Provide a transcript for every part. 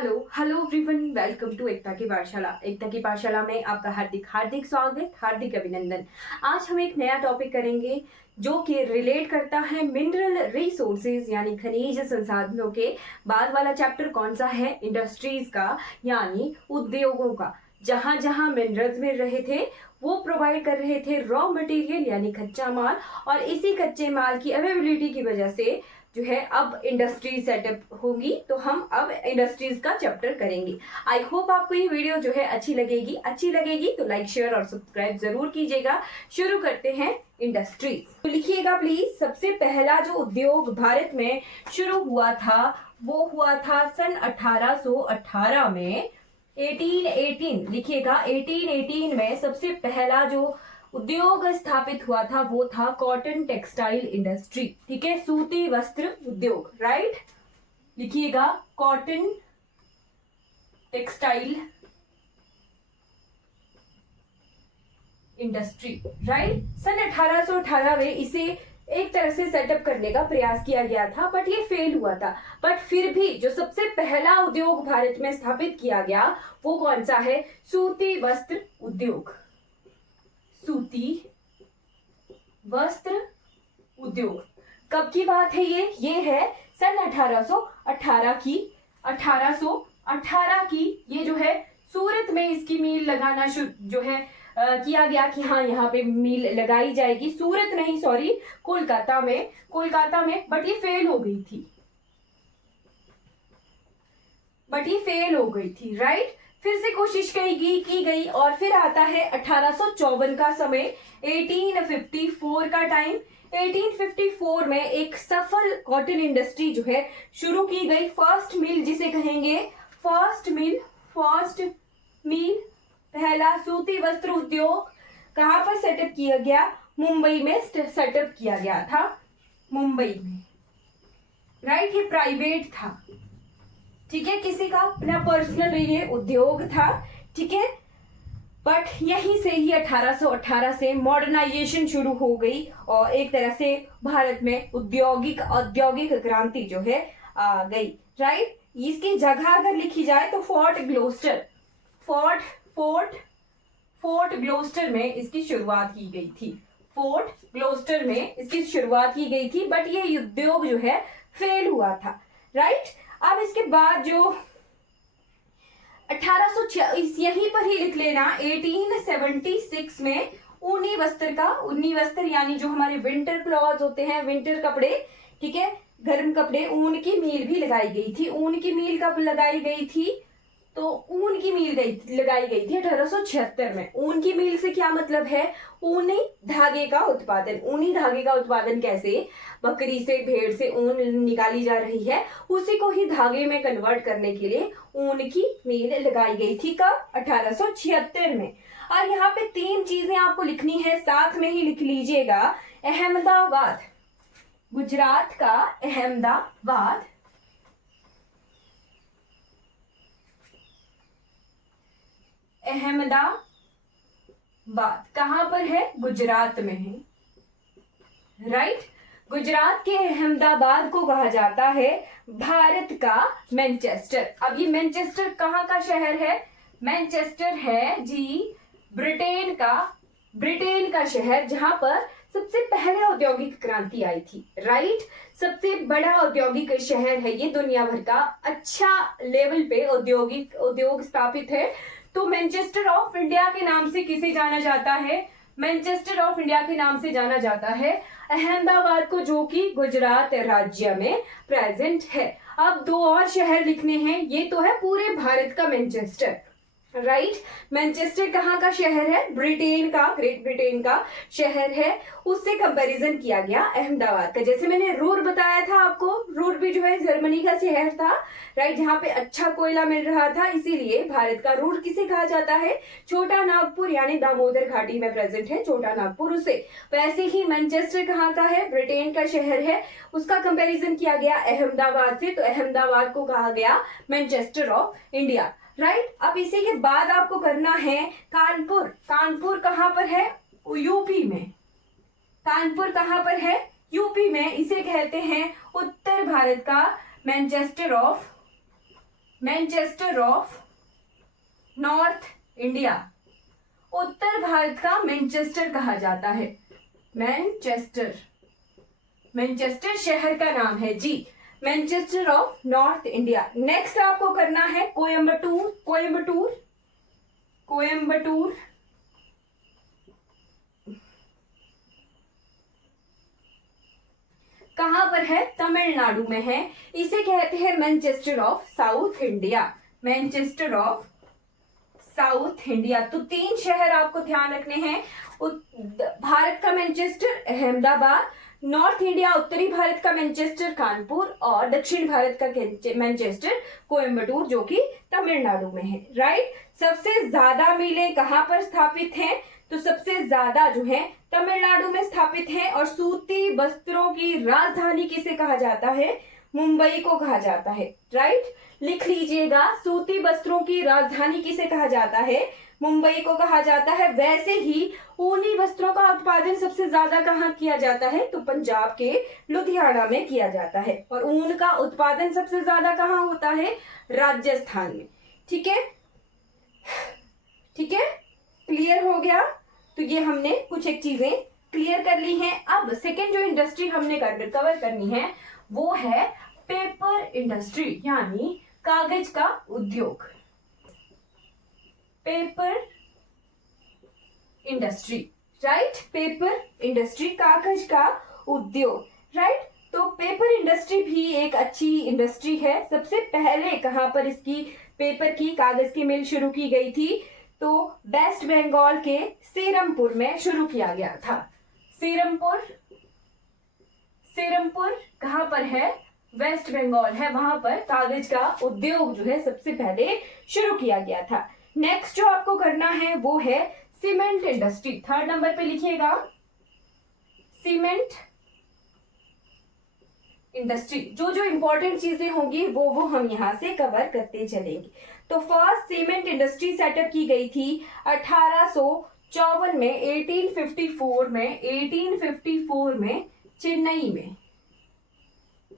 Hello hello everyone, welcome to Ekta की पाठशाला। एकता की पाठशाला में आपका हार्दिक हार्दिक स्वागत, हार्दिक अभिनंदन। आज हम एक नया टॉपिक करेंगे जो कि रिलेट करता है मिनरल रिसोर्सेज यानी खनिज संसाधनों के। बाद वाला चैप्टर कौन सा है? इंडस्ट्रीज का यानी उद्योगों का। जहां जहां मिनरल्स मिल रहे थे वो प्रोवाइड कर रहे थे रॉ मटेरियल यानी कच्चा माल, और इसी कच्चे माल की अवेलेबिलिटी की वजह से जो है अब इंडस्ट्री सेटअप होगी। तो हम अब इंडस्ट्रीज का चैप्टर करेंगे। आई होप आपको ये वीडियो जो है अच्छी लगेगी तो लाइक शेयर और सब्सक्राइब जरूर कीजिएगा। शुरू करते हैं इंडस्ट्रीज। तो लिखिएगा प्लीज। सबसे पहला जो उद्योग भारत में शुरू हुआ था वो हुआ था सन 1818 में। 1818 लिखिएगा। 1818 में सबसे पहला जो उद्योग स्थापित हुआ था वो था कॉटन टेक्सटाइल इंडस्ट्री। ठीक है, सूती वस्त्र उद्योग। राइट, लिखिएगा कॉटन टेक्सटाइल इंडस्ट्री। राइट, सन 1818 में इसे एक तरह से सेटअप करने का प्रयास किया गया था, बट ये फेल हुआ था। बट फिर भी जो सबसे पहला उद्योग भारत में स्थापित किया गया वो कौन सा है? सूती वस्त्र उद्योग। सूती वस्त्र उद्योग। कब की बात है ये है सन 1818 की। 1818 की ये जो है सूरत में इसकी मील लगाना जो है किया गया कि हाँ यहाँ पे मील लगाई जाएगी। सूरत नहीं, सॉरी, कोलकाता में। बट ये फेल हो गई थी। राइट, फिर से कोशिश की गई और फिर आता है 1854 का समय, 1854 का टाइम। 1854 में एक सफल कॉटन इंडस्ट्री जो है शुरू की गई। फर्स्ट मिल जिसे कहेंगे, फर्स्ट मिल पहला सूती वस्त्र उद्योग कहां पर सेटअप किया गया? मुंबई में सेटअप किया गया था, मुंबई में। राइट, ये प्राइवेट था। ठीक है, किसी का अपना पर्सनल ये उद्योग था। ठीक है, बट यहीं से ही 1818 से मॉडर्नाइजेशन शुरू हो गई और एक तरह से भारत में औद्योगिक क्रांति जो है आ गई। राइट, इसकी जगह अगर लिखी जाए तो फोर्ट ग्लोस्टर में इसकी शुरुआत की गई थी। बट ये उद्योग जो है फेल हुआ था। राइट, अब इसके बाद जो 1806 यहीं पर ही लिख लेना, 1876 में ऊनी वस्त्र यानी जो हमारे विंटर क्लॉथ होते हैं, विंटर कपड़े, ठीक है, गर्म कपड़े, ऊन की मील भी लगाई गई थी। ऊन की मील कब लगाई गई थी? तो ऊन की मील लगाई गई थी 1876 में। ऊन की मील से क्या मतलब है? ऊनी धागे का उत्पादन कैसे? बकरी से, भेड़ से ऊन निकाली जा रही है, उसी को ही धागे में कन्वर्ट करने के लिए ऊन की मील लगाई गई थी। कब? 1876 में। और यहाँ पे 3 चीजें आपको लिखनी है, साथ में ही लिख लीजिएगा। अहमदाबाद, गुजरात का अहमदाबाद। कहां पर है? गुजरात में है। राइट, गुजरात के अहमदाबाद को कहा जाता है भारत का मैनचेस्टर। अब ये मैनचेस्टर कहाँ का शहर है? मैनचेस्टर है जी ब्रिटेन का शहर, जहां पर सबसे पहले औद्योगिक क्रांति आई थी। राइट, सबसे बड़ा औद्योगिक शहर है ये, दुनिया भर का अच्छा लेवल पे उद्योग स्थापित है। तो मैनचेस्टर ऑफ इंडिया के नाम से किसे जाना जाता है? मैनचेस्टर ऑफ इंडिया के नाम से जाना जाता है अहमदाबाद को, जो कि गुजरात राज्य में प्रेजेंट है। अब 2 और शहर लिखने हैं, ये तो है पूरे भारत का मैनचेस्टर। राइट, मैनचेस्टर कहाँ का शहर है? ग्रेट ब्रिटेन का शहर है। उससे कंपैरिजन किया गया अहमदाबाद का। जैसे मैंने रूर बताया था आपको, रूर भी जो है जर्मनी का शहर था। राइट, जहाँ पे अच्छा कोयला मिल रहा था, इसीलिए भारत का रूर किसे कहा जाता है? छोटा नागपुर, यानी दामोदर घाटी में प्रेजेंट है छोटा नागपुर उसे। वैसे ही मैनचेस्टर कहाँ का है? ब्रिटेन का शहर है। उसका कंपेरिजन किया गया अहमदाबाद से, तो अहमदाबाद को कहा गया मैनचेस्टर ऑफ इंडिया। राइट, अब इसी के बाद आपको करना है कानपुर कहां पर है? यूपी में। कानपुर कहां पर है? यूपी में। इसे कहते हैं उत्तर भारत का Manchester of Manchester of North India, उत्तर भारत का मैनचेस्टर कहा जाता है। मैनचेस्टर, मैनचेस्टर शहर का नाम है जी, Manchester of North India. Next आपको करना है कोयम्बटूर, कोयम्बटूर, कोयम्बटूर कहां पर है? तमिलनाडु में है। इसे कहते हैं Manchester of south India, Manchester of south India. तो 3 शहर आपको ध्यान रखने हैं। भारत का मैनचेस्टर अहमदाबाद, नॉर्थ इंडिया उत्तरी भारत का मैनचेस्टर कानपुर, और दक्षिण भारत का मैनचेस्टर कोयम्बटूर जो कि तमिलनाडु में है। राइट। सबसे ज्यादा मिलें कहां पर स्थापित हैं? तो सबसे ज्यादा जो है तमिलनाडु में स्थापित है। और सूती वस्त्रों की राजधानी किसे कहा जाता है? मुंबई को कहा जाता है। राइट, लिख लीजिएगा, सूती वस्त्रों की राजधानी किसे कहा जाता है? मुंबई को कहा जाता है। वैसे ही ऊनी वस्त्रों का उत्पादन सबसे ज्यादा कहाँ किया जाता है? तो पंजाब के लुधियाना में किया जाता है। और ऊन का उत्पादन सबसे ज्यादा कहाँ होता है? राजस्थान में। ठीक है, ठीक है, क्लियर हो गया। तो ये हमने कुछ एक चीजें क्लियर कर ली हैं। अब सेकेंड जो इंडस्ट्री हमने कवर करनी है वो है पेपर इंडस्ट्री, यानी कागज का उद्योग। Paper industry, right, paper industry, कागज का उद्योग। राइट, तो पेपर इंडस्ट्री भी एक अच्छी इंडस्ट्री है। सबसे पहले कहां पर इसकी पेपर की, कागज की मिल शुरू की गई थी? तो वेस्ट बंगाल के सीरमपुर में शुरू किया गया था। सीरमपुर, सीरमपुर कहां पर है? वेस्ट बंगाल है। वहां पर कागज का उद्योग जो है सबसे पहले शुरू किया गया था। नेक्स्ट जो आपको करना है वो है सीमेंट इंडस्ट्री। 3rd नंबर पे लिखिएगा, सीमेंट इंडस्ट्री। जो जो इंपॉर्टेंट चीजें होंगी वो हम यहां से कवर करते चलेंगे। तो फर्स्ट सीमेंट इंडस्ट्री सेटअप की गई थी 1854 में, 1854 में, 1854 में चेन्नई में।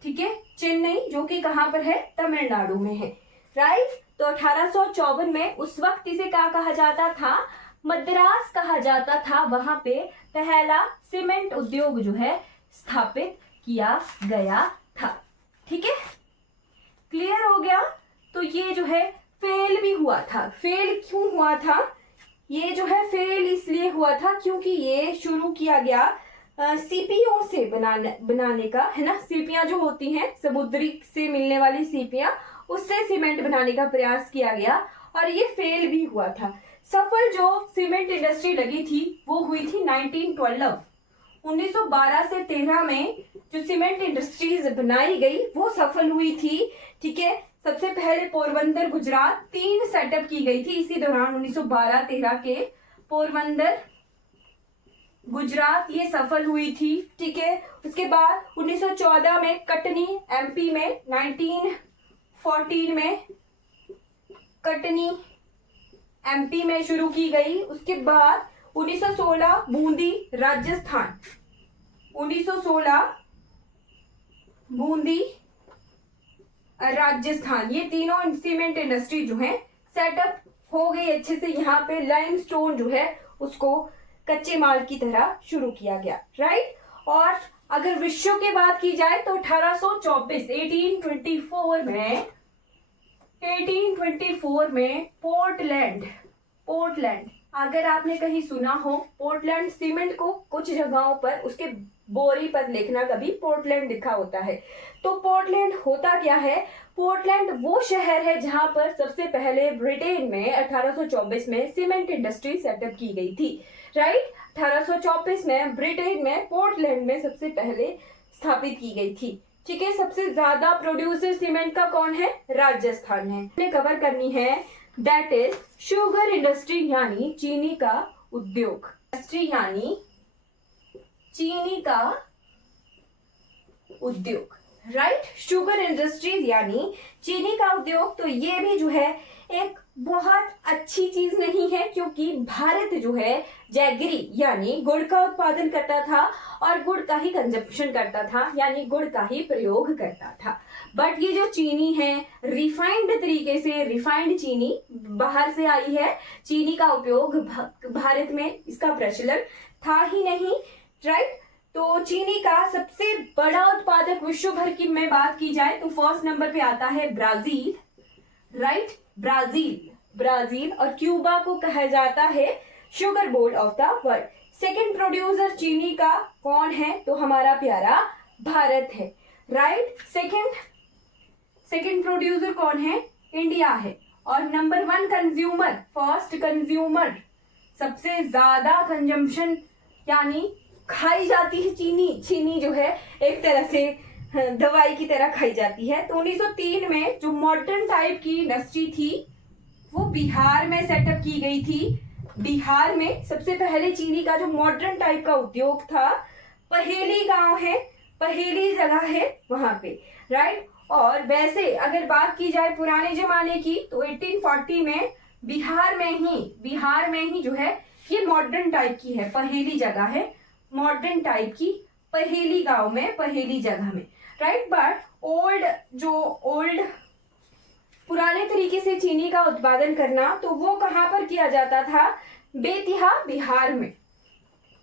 ठीक है, चेन्नई जो कि कहां पर है? तमिलनाडु में है। राइट, तो 1854 में उस वक्त इसे क्या कहा जाता था? मद्रास कहा जाता था। वहां पे पहला सीमेंट उद्योग जो है स्थापित किया गया था। ठीक है, क्लियर हो गया। तो ये जो है फेल भी हुआ था। फेल क्यों हुआ था? ये जो है फेल इसलिए हुआ था क्योंकि ये शुरू किया गया सीपियों से बनाने का, है ना। सीपियां जो होती हैं, समुद्री से मिलने वाली सीपियां, उससे सीमेंट बनाने का प्रयास किया गया और ये फेल भी हुआ था। सफल जो सीमेंट इंडस्ट्री लगी थी वो हुई थी 1912, 1912 से 13 में जो सीमेंट इंडस्ट्रीज बनाई गई वो सफल हुई थी। ठीक है, सबसे पहले पोरबंदर गुजरात 3 सेटअप की गई थी इसी दौरान 1912-13 के। पोरबंदर गुजरात ये सफल हुई थी। ठीक है, उसके बाद 1914 में कटनी एमपी में, 1914 में कटनी एमपी में शुरू की गई। उसके बाद 1916 बूंदी राजस्थान, 1916 बूंदी राजस्थान, ये तीनों सीमेंट इंडस्ट्री जो है सेटअप हो गई अच्छे से। यहाँ पे लाइमस्टोन जो है उसको कच्चे माल की तरह शुरू किया गया। राइट, और अगर विश्व की बात की जाए तो 1824 1824 में 1824 में पोर्टलैंड, पोर्टलैंड अगर आपने कहीं सुना हो, पोर्टलैंड सीमेंट को कुछ जगहों पर उसके बोरी पर लिखना कभी पोर्टलैंड लिखा होता है। तो पोर्टलैंड होता क्या है? पोर्टलैंड वो शहर है जहां पर सबसे पहले ब्रिटेन में 1824 में सीमेंट इंडस्ट्री सेटअप की गई थी। राइट, 1824 में ब्रिटेन में पोर्टलैंड में सबसे पहले स्थापित की गई थी। ठीक है, सबसे ज्यादा प्रोड्यूसर सीमेंट का कौन है? राजस्थान है। हमने कवर करनी है दैट इज शुगर इंडस्ट्री, यानी चीनी का उद्योग। इंडस्ट्री यानी चीनी का उद्योग। राइट, शुगर इंडस्ट्रीज यानी चीनी का उद्योग। तो ये भी जो है एक बहुत अच्छी चीज नहीं है, क्योंकि भारत जो है जैगरी यानी गुड़ का उत्पादन करता था और गुड़ का ही कंजप्शन करता था, यानी गुड़ का ही प्रयोग करता था। बट ये जो चीनी है रिफाइंड तरीके से, रिफाइंड चीनी बाहर से आई है। चीनी का उपयोग भारत में इसका प्रचलन था ही नहीं, राइट। तो चीनी का सबसे बड़ा उत्पादक विश्व भर की में बात की जाए तो फर्स्ट नंबर पे आता है ब्राजील, राइट। ब्राजील और क्यूबा को कहा जाता है sugar bowl of the world. Second producer चीनी का कौन है? तो हमारा प्यारा भारत है, राइट। सेकंड प्रोड्यूसर कौन है? इंडिया है। और नंबर 1 कंज्यूमर, फर्स्ट कंज्यूमर, सबसे ज्यादा कंजम्पशन यानी खाई जाती है चीनी जो है एक तरह से दवाई की तरह खाई जाती है। तो 1903 में जो मॉडर्न टाइप की इंडस्ट्री थी वो बिहार में सेटअप की गई थी। बिहार में सबसे पहले चीनी का जो मॉडर्न टाइप का उद्योग था, पहेली गांव है, पहेली जगह है वहां पे, राइट। और वैसे अगर बात की जाए पुराने जमाने की तो 1840 में बिहार में ही जो है ये मॉडर्न टाइप की है, पहेली जगह है, मॉडर्न टाइप की पहेली गांव में, पहेली जगह में, राइट। बट ओल्ड पुराने तरीके से चीनी का उत्पादन करना तो वो कहां पर किया जाता था? बेतिहा, बिहार में,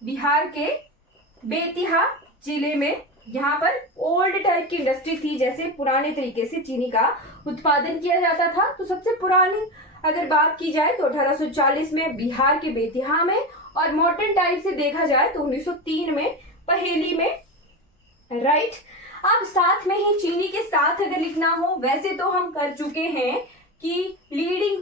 बिहार के बेतिहा जिले में, यहाँ पर ओल्ड टाइप की इंडस्ट्री थी, जैसे पुराने तरीके से चीनी का उत्पादन किया जाता था। तो सबसे पुरानी अगर बात की जाए तो 1840 में बिहार के बेतिहा में, और मॉडर्न टाइप से देखा जाए तो 1903 में पहेली में, राइट। अब साथ में ही चीनी के साथ अगर लिखना हो, वैसे तो हम कर चुके हैं कि लीडिंग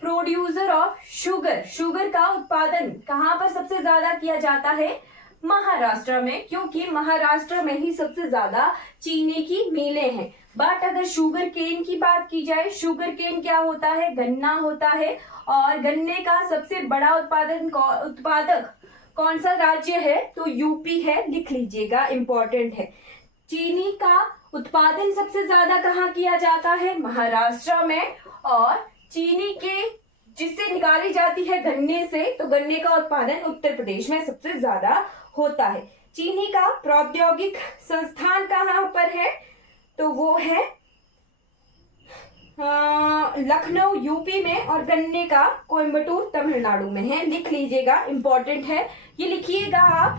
प्रोड्यूसर ऑफ शुगर का उत्पादन कहां पर सबसे ज्यादा किया जाता है? महाराष्ट्र में, क्योंकि महाराष्ट्र में ही सबसे ज्यादा चीनी की मिलें हैं। बट अगर शुगर केन की बात की जाए, शुगर केन क्या होता है? गन्ना होता है। और गन्ने का सबसे बड़ा उत्पादक कौन सा राज्य है? तो यूपी है, लिख लीजिएगा, इंपॉर्टेंट है। चीनी का उत्पादन सबसे ज्यादा कहाँ किया जाता है? महाराष्ट्र में। और चीनी के जिससे निकाली जाती है गन्ने से, तो गन्ने का उत्पादन उत्तर प्रदेश में सबसे ज्यादा होता है। चीनी का प्रौद्योगिक संस्थान कहाँ पर है? तो वो है लखनऊ यूपी में, और गन्ने का कोयम्बटूर तमिलनाडु में है, लिख लीजिएगा, इंपॉर्टेंट है, ये लिखिएगा आप।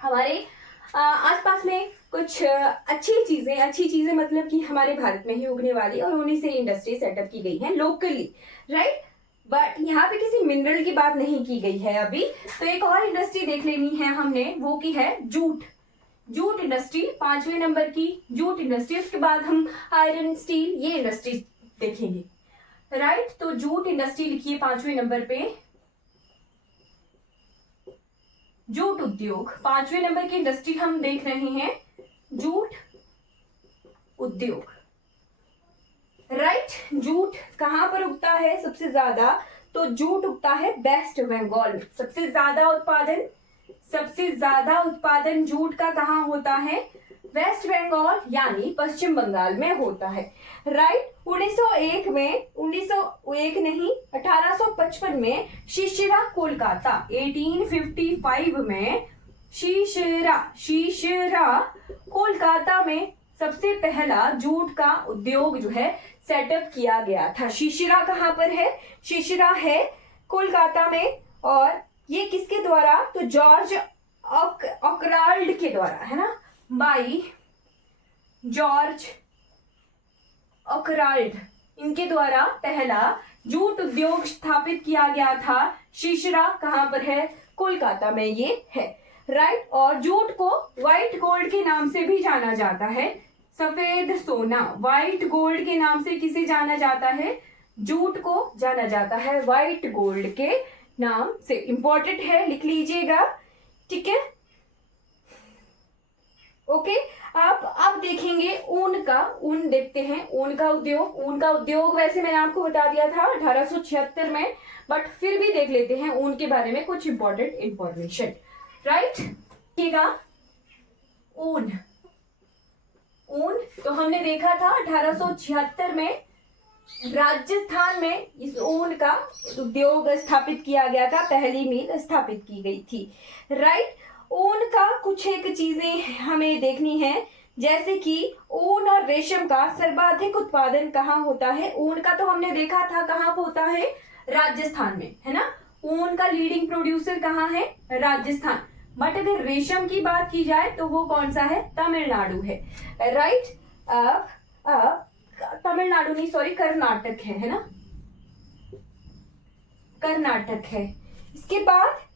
हमारे आसपास में कुछ अच्छी चीजें मतलब कि हमारे भारत में ही उगने वाली, और उन्हीं से इंडस्ट्री सेटअप की गई है लोकली, राइट। बट यहाँ पे किसी मिनरल की बात नहीं की गई है अभी। तो एक और इंडस्ट्री देख लेनी है हमने, वो की है जूट इंडस्ट्री, 5वें नंबर की जूट इंडस्ट्री। उसके बाद हम आयरन स्टील ये इंडस्ट्री देखेंगे, राइट। तो जूट इंडस्ट्री लिखिए 5वें नंबर पे, जूट उद्योग 5वें नंबर की इंडस्ट्री हम देख रहे हैं, जूट उद्योग, राइट। जूट कहां पर उगता है सबसे ज्यादा? तो जूट उगता है वेस्ट बंगाल में। सबसे ज्यादा उत्पादन जूट का कहां होता है? वेस्ट बंगाल यानी पश्चिम बंगाल में होता है, राइट। 1855 में शिशिरा कोलकाता, 1855 में शिशिरा कोलकाता में सबसे पहला जूट का उद्योग जो है सेटअप किया गया था। शिशिरा कहां पर है? शिशिरा है कोलकाता में। और ये किसके द्वारा? तो जॉर्ज ऑकराल्ड के द्वारा, है ना, बाई जॉर्ज ऑकराल्ड, इनके द्वारा पहला जूट उद्योग स्थापित किया गया था। शिशिरा कहां पर है? कोलकाता में ये है, राइट। और जूट को व्हाइट गोल्ड के नाम से भी जाना जाता है, सफेद सोना, व्हाइट गोल्ड के नाम से किसे जाना जाता है? जूट को जाना जाता है व्हाइट गोल्ड के नाम से, इंपॉर्टेंट है, लिख लीजिएगा, ठीक है, ओके। आप देखेंगे ऊन देखते हैं, ऊन का उद्योग वैसे मैंने आपको बता दिया था 1876 में, बट फिर भी देख लेते हैं ऊन के बारे में कुछ इंपॉर्टेंट इंफॉर्मेशन, राइट। देखिएगा, ऊन ऊन तो हमने देखा था 1876 में राजस्थान में इस ऊन का उद्योग स्थापित किया गया था, पहली मिल स्थापित की गई थी। राइट, ऊन का कुछ एक चीजें हमें देखनी है, जैसे कि ऊन और रेशम का सर्वाधिक उत्पादन कहाँ होता है। ऊन का तो हमने देखा था कहाँ होता है, राजस्थान में, है ना। ऊन का लीडिंग प्रोड्यूसर कहाँ है, राजस्थान। बट अगर रेशम की बात की जाए तो वो कौन सा है, तमिलनाडु है। राइट, अब तमिलनाडु नहीं, सॉरी, कर्नाटक है ना, कर्नाटक है। इसके बाद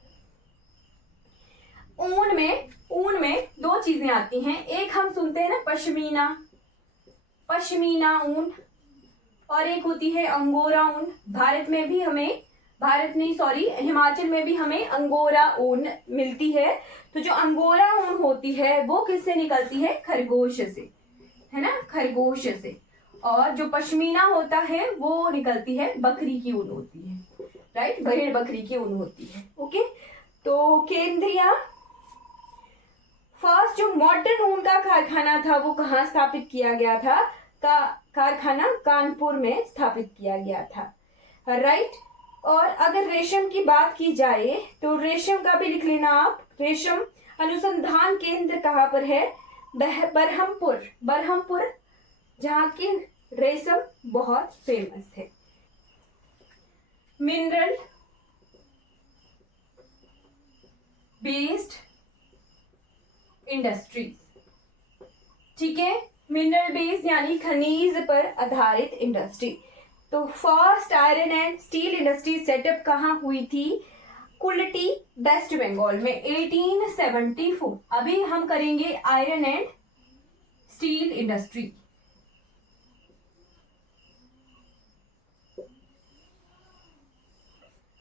ऊन में दो चीजें आती हैं, एक हम सुनते हैं ना पश्मीना, पश्मीना ऊन, और एक होती है अंगोरा ऊन। हिमाचल में भी हमें अंगोरा ऊन मिलती है। तो जो अंगोरा ऊन होती है वो किससे निकलती है, खरगोश से, है ना, खरगोश से। और जो पश्मीना होता है वो निकलती है, बकरी की ऊन होती है। राइट, भेड़ बकरी की ऊन होती है। ओके, तो केंद्रीय फर्स्ट जो मॉडर्न ऊन का कारखाना था वो कहाँ स्थापित किया गया था, कारखाना कानपुर में स्थापित किया गया था। राइट, और अगर रेशम की बात की जाए तो रेशम का भी लिख लेना आप। रेशम अनुसंधान केंद्र कहाँ पर है, बरहमपुर, बरहमपुर, जहाँ की रेशम बहुत फेमस है। मिनरल बेस्ड इंडस्ट्रीज, ठीक है, मिनरल बेस्ड यानी खनिज पर आधारित इंडस्ट्री। तो first iron and steel industry setup कहाँ हुई थी, कुल्टी, वेस्ट बंगाल में 1874। अभी हम करेंगे iron and steel industry.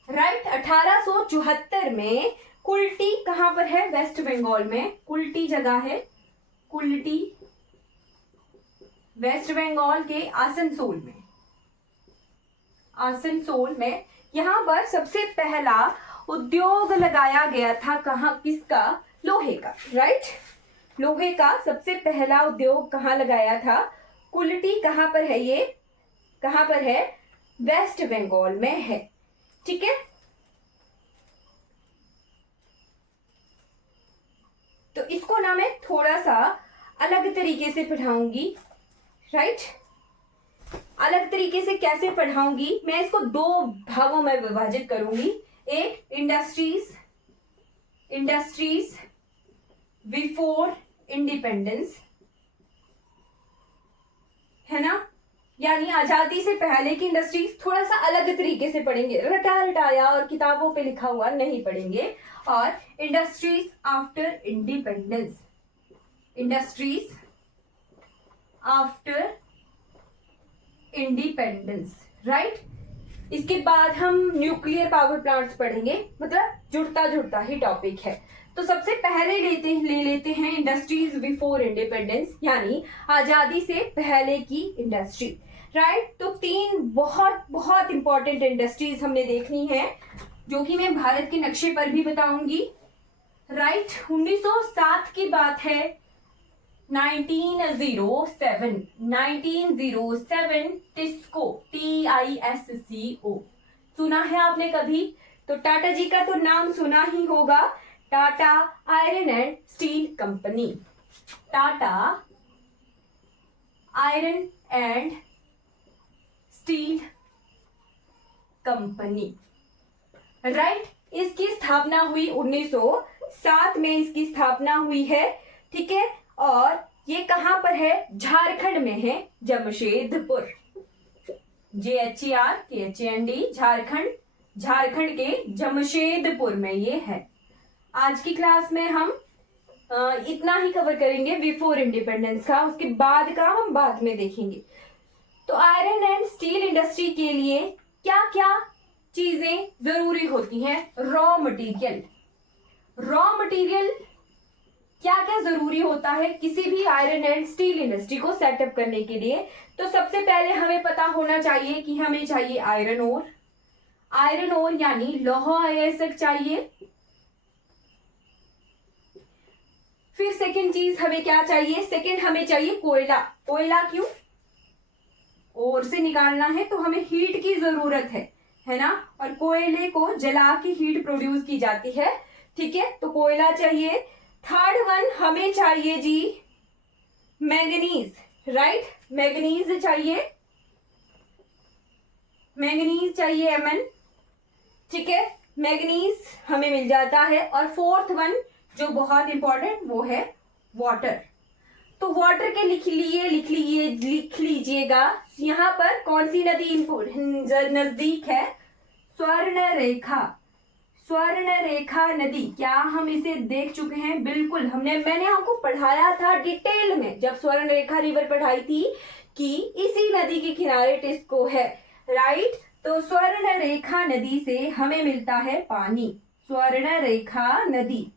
Right, 1874 में कुल्टी कहां पर है, वेस्ट बंगाल में। कुल्टी जगह है, कुल्टी, वेस्ट बंगाल के आसनसोल में, आसनसोल में। यहां पर सबसे पहला उद्योग लगाया गया था, कहां, किसका, लोहे का। राइट, लोहे का सबसे पहला उद्योग कहां लगाया था, कुल्टी। कहां पर है ये, कहां पर है, वेस्ट बंगाल में है। ठीक है, तो इसको ना मैं थोड़ा सा अलग तरीके से पढ़ाऊंगी। राइट, अलग तरीके से कैसे पढ़ाऊंगी, मैं इसको दो भागों में विभाजित करूंगी। एक इंडस्ट्रीज, इंडस्ट्रीज बिफोर इंडिपेंडेंस, है ना, यानी आजादी से पहले की इंडस्ट्रीज थोड़ा सा अलग तरीके से पढ़ेंगे, रटा रटाया और किताबों पे लिखा हुआ नहीं पढ़ेंगे। और industries after independence, industries after independence. Right, इसके बाद हम न्यूक्लियर पावर प्लांट्स पढ़ेंगे, मतलब जुड़ता जुड़ता ही टॉपिक है। तो सबसे पहले ले लेते हैं इंडस्ट्रीज बिफोर इंडिपेंडेंस, यानी आजादी से पहले की इंडस्ट्री। राइट, तो तीन बहुत बहुत इंपॉर्टेंट इंडस्ट्रीज हमने देखनी है, जो कि मैं भारत के नक्शे पर भी बताऊंगी। राइट, 1907 की बात है, 1907 टिस्को, TISCO, सुना है आपने कभी? तो टाटा जी का तो नाम सुना ही होगा, Tata iron and steel company, Tata iron and steel company. Right, इसकी स्थापना हुई 1907 में, इसकी स्थापना हुई है। ठीक है, और ये कहां पर है, झारखंड में है, जमशेदपुर, JHERKHAND, झारखंड, झारखंड के जमशेदपुर में ये है। आज की क्लास में हम इतना ही कवर करेंगे बिफोर इंडिपेंडेंस का, उसके बाद का हम बाद में देखेंगे। तो आयरन एंड स्टील इंडस्ट्री के लिए क्या क्या चीजें जरूरी होती हैं, रॉ मटेरियल, रॉ मटेरियल क्या क्या जरूरी होता है किसी भी आयरन एंड स्टील इंडस्ट्री को सेटअप करने के लिए। तो सबसे पहले हमें पता होना चाहिए कि हमें चाहिए आयरन ओर, आयरन ओर यानी लौह अयस्क चाहिए। फिर सेकंड चीज हमें क्या चाहिए, सेकंड हमें चाहिए कोयला। कोयला क्यों, ओर से निकालना है तो हमें हीट की जरूरत है ना, और कोयले को जला के हीट प्रोड्यूस की जाती है, ठीक है, तो कोयला चाहिए। थर्ड वन हमें चाहिए जी मैंगनीज, राइट, मैंगनीज चाहिए, मैंगनीज चाहिए Mn, ठीक है, मैंगनीज हमें मिल जाता है। और फोर्थ वन जो बहुत इंपॉर्टेंट वो है वाटर। तो वाटर के लिख लीजिएगा यहाँ पर कौन सी नदी नजदीक है, स्वर्णरेखा, स्वर्णरेखा नदी। क्या हम इसे देख चुके हैं, बिल्कुल, मैंने आपको पढ़ाया था डिटेल में जब स्वर्णरेखा रिवर पढ़ाई थी कि इसी नदी के किनारे टिस्को है, राइट। तो स्वर्णरेखा नदी से हमें मिलता है पानी, स्वर्णरेखा नदी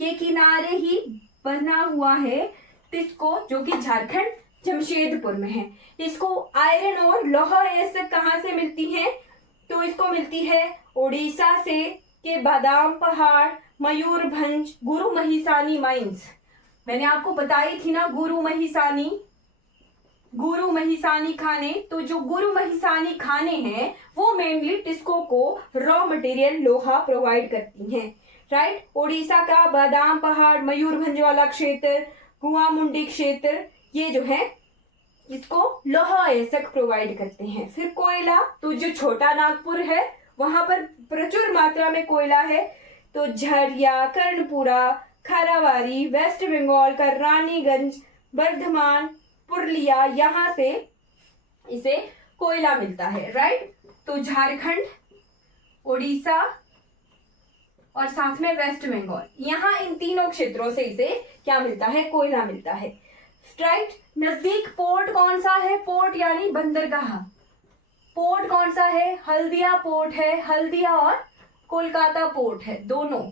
के किनारे ही बना हुआ है टिस्को जो कि झारखंड जमशेदपुर में है। इसको आयरन और लोहा कहाँ से मिलती है, तो इसको मिलती है उड़ीसा से के बादाम पहाड़, मयूरभंज, गुरु महिसानी माइंस। मैंने आपको बताई थी ना गुरु महिसानी खाने, तो जो गुरु महिसानी खाने हैं वो मेनली टिस्को को रॉ मटेरियल लोहा प्रोवाइड करती हैं, राइट। उड़ीसा का बादाम पहाड़, मयूरभंज वाला क्षेत्र, कुआमुंडी क्षेत्र, ये जो है इसको लोहा एसक प्रोवाइड करते हैं। फिर कोयला, तो जो छोटा नागपुर है वहां पर प्रचुर मात्रा में कोयला है, तो झरिया, कर्णपुरा, खारावारी, वेस्ट बंगाल का रानीगंज, बर्धमान, पुरलिया, यहाँ से इसे कोयला मिलता है, राइट। तो झारखंड, उड़ीसा और साथ में वेस्ट बंगाल, यहाँ इन तीनों क्षेत्रों से इसे क्या मिलता है, कोयला मिलता है, राइट। नजदीक पोर्ट कौन सा है, पोर्ट यानी बंदरगाह, पोर्ट कौन सा है, हल्दिया पोर्ट है, हल्दिया और कोलकाता पोर्ट है, दोनों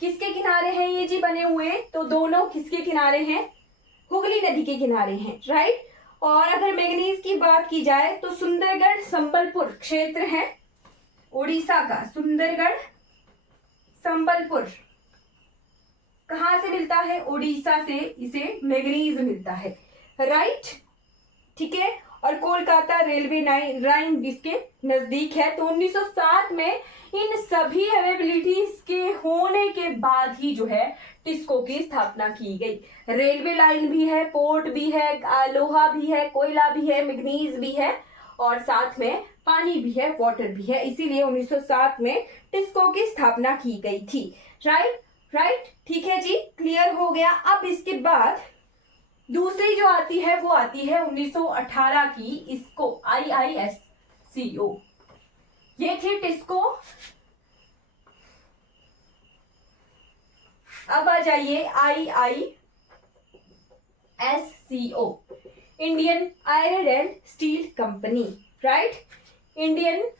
किसके किनारे हैं ये जी बने हुए, तो दोनों किसके किनारे हैं, हुगली नदी के किनारे हैं, राइट। और अगर मैंगनीज की बात की जाए तो सुंदरगढ़ संबलपुर क्षेत्र है उड़ीसा का, सुंदरगढ़ संबलपुर कहां से मिलता है, उड़ीसा से इसे मैंगनीज मिलता है, राइट, ठीक है। और कोलकाता रेलवे लाइन इसके नजदीक है। तो 1907 में इन सभी अवेलेबिलिटीज के होने के बाद ही जो है टिस्को की स्थापना की गई। रेलवे लाइन भी है, पोर्ट भी है, लोहा भी है, कोयला भी है, मैंगनीज भी है और साथ में पानी भी है, वाटर भी है, इसीलिए 1907 में टिस्को की स्थापना की गई थी, राइट, ठीक है जी, क्लियर हो गया। अब इसके बाद दूसरी जो आती है वो आती है 1918 की, इसको IISCO, ये थी टिस्को। अब आ जाइए IISCO, Indian iron and steel company, right, Indian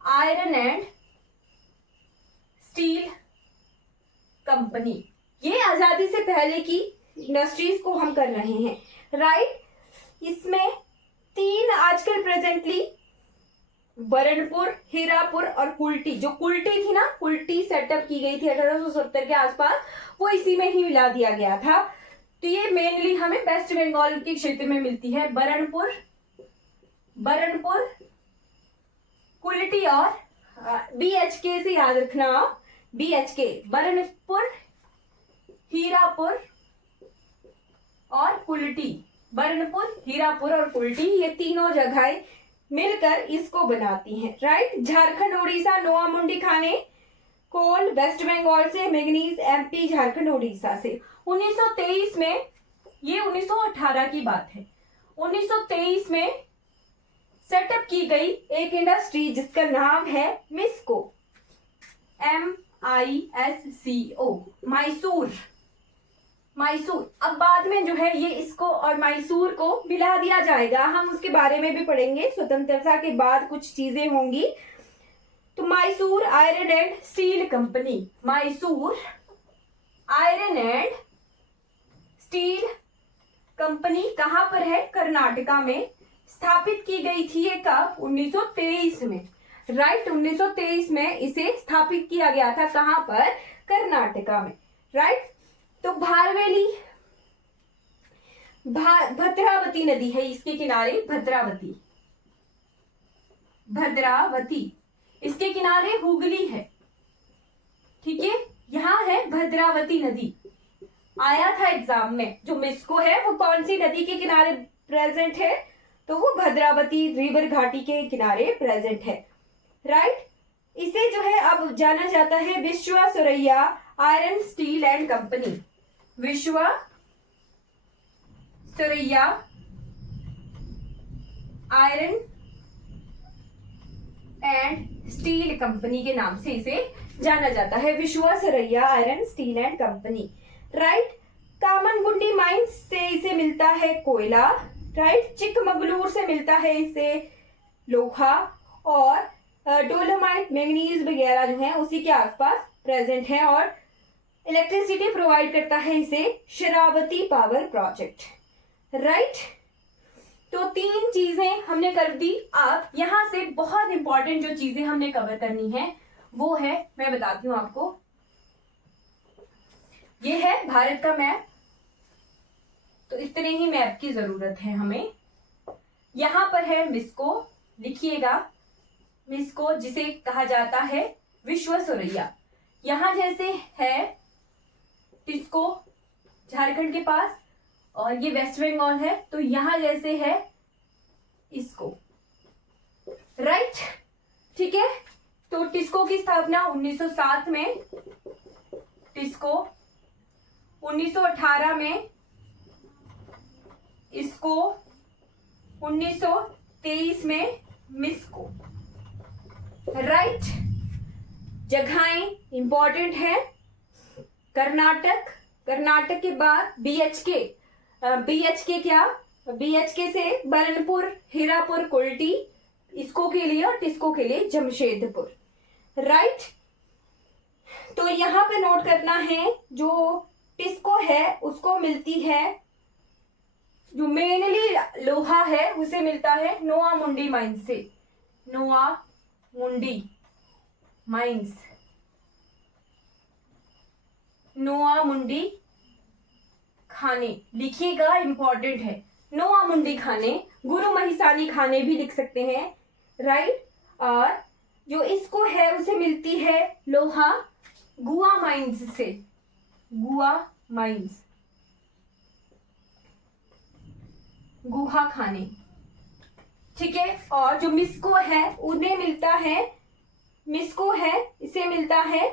iron and steel company, ये आजादी से पहले की इंडस्ट्रीज को हम कर रहे हैं, राइट। इसमें तीन आजकल प्रेजेंटली बरनपुर, हीरापुर और कुल्टी, जो कुल्टी थी ना, कुल्टी सेटअप की गई थी 1870 के आसपास, वो इसी में ही मिला दिया गया था। तो ये मेनली हमें वेस्ट बंगाल के क्षेत्र में मिलती है, बरनपुर, कुल्टी और BHK से याद रखना, BHK, बरनपुर, हीरापुर और कुल्टी, बरनपुर, हीरापुर और कुल्टी, ये तीनों जगहें मिलकर इसको बनाती हैं, राइट। झारखंड, उड़ीसा, नोआमुंडी खाने, कोल वेस्ट बंगाल से, मैंगनीज MP, झारखंड, उड़ीसा से। 1923 में, ये 1918 की बात है, 1923 में सेटअप की गई एक इंडस्ट्री जिसका नाम है मिस्को, MISCO, मैसूर। अब बाद में जो है ये इसको और मैसूर को मिला दिया जाएगा, हम उसके बारे में भी पढ़ेंगे, स्वतंत्रता के बाद कुछ चीजें होंगी। तो Mysore iron and steel company, Mysore iron and steel company कहां पर है, कर्नाटका में स्थापित की गई थी ये कब, 1923 में, राइट 1923 में इसे स्थापित किया गया था। कहां पर? कर्नाटका में। राइट। तो भारवेली भद्रावती नदी है इसके किनारे, भद्रावती इसके किनारे हुगली है। ठीक है, यहां है भद्रावती नदी। आया था एग्जाम में, जो मिस्को है वो कौन सी नदी के किनारे प्रेजेंट है? तो वो भद्रावती रिवर घाटी के किनारे प्रेजेंट है। राइट। इसे जो है अब जाना जाता है Visvesvaraya iron steel and company, Visvesvaraya iron and steel company के नाम से इसे जाना जाता है, Visvesvaraya iron steel and company. Right. Kemmangundi mines से इसे मिलता है कोयला। राइट। चिकमगलूर से मिलता है इसे लोहा, और डोलोमाइट मैंगनीज वगैरह जो है उसी के आसपास प्रेजेंट है, और इलेक्ट्रिसिटी प्रोवाइड करता है इसे शरावती पावर प्रोजेक्ट। राइट। तो 3 चीजें हमने कर दी। अब यहां से बहुत इंपॉर्टेंट जो चीजें हमने कवर करनी है वो है, मैं बताती हूं आपको, ये है भारत का मैप। तो इतने ही मैप की जरूरत है हमें। यहां पर है मिस्को, लिखिएगा मिस्को, जिसे कहा जाता है विश्व सुरैया। यहां जैसे है टिस्को झारखंड के पास, और ये वेस्ट बंगाल है, तो यहां जैसे है इसको। राइट। ठीक है। तो टिस्को की स्थापना 1907 में, टिस्को 1918 में, इसको 1923 में मिस्को। राइट। जगहें इंपॉर्टेंट है। कर्नाटक, कर्नाटक के बाद बीएचके, बीएचके क्या? बीएचके से बरनपुर, हीरापुर, कुल्टी, इसको के लिए, और टिस्को के लिए जमशेदपुर। राइट। तो यहां पे नोट करना है, जो टिस्को है उसको मिलती है, जो मेनली लोहा है उसे मिलता है नोआ मुंडी माइंस से, नोआ मुंडी माइंस, नोआ मुंडी खाने, लिखिएगा इंपॉर्टेंट है। नोआ मुंडी खाने, गुरु महिसानी खाने भी लिख सकते हैं। राइट। और जो इसको है उसे मिलती है लोहा गुआ माइंस से, गुआ माइंस, गुहा खाने। ठीक है। और जो मिस्को है उन्हें मिलता है, मिस्को है इसे मिलता है,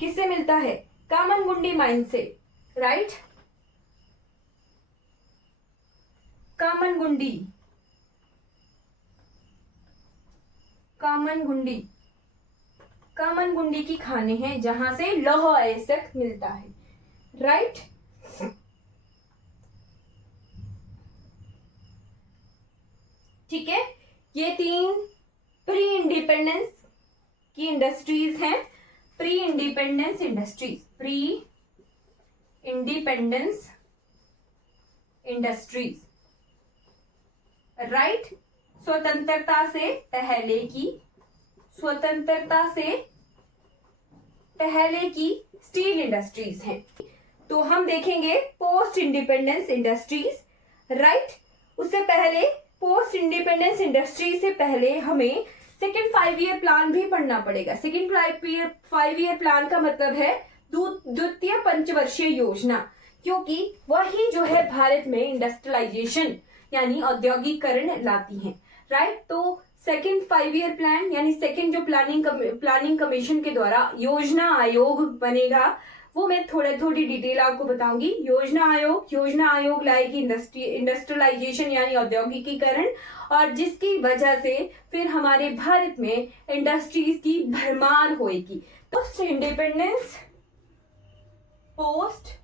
किससे मिलता है? कामनगुंडी माइन से। राइट। कामनगुंडी, कामनगुंडी, कामनगुंडी की खाने हैं जहां से लौह अयस्क मिलता है। राइट। ठीक है। ये 3 प्री इंडिपेंडेंस की इंडस्ट्रीज हैं, pre independence industries, pre independence industries. Right. स्वतंत्रता से पहले की, स्वतंत्रता से पहले की स्टील इंडस्ट्रीज हैं। तो हम देखेंगे पोस्ट इंडिपेंडेंस इंडस्ट्रीज। राइट। उससे पहले, पोस्ट इंडिपेंडेंस इंडस्ट्री से पहले हमें सेकेंड 5 ईयर प्लान भी पढ़ना पड़ेगा। सेकेंड 5 ईयर प्लान का मतलब है द्वितीय पंचवर्षीय योजना, क्योंकि वही जो है भारत में इंडस्ट्रियलाइजेशन यानी औद्योगिकरण लाती है। राइट। तो सेकेंड 5 ईयर प्लान यानी सेकेंड जो प्लानिंग कमीशन के द्वारा योजना आयोग बनेगा, वो मैं थोड़ी डिटेल आपको बताऊंगी। योजना आयोग लाएगी इंडस्ट्रियलाइजेशन यानी औद्योगिकीकरण, और जिसकी वजह से फिर हमारे भारत में इंडस्ट्रीज की भरमार होएगी। Post independence, post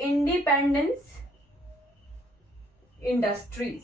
independence industries.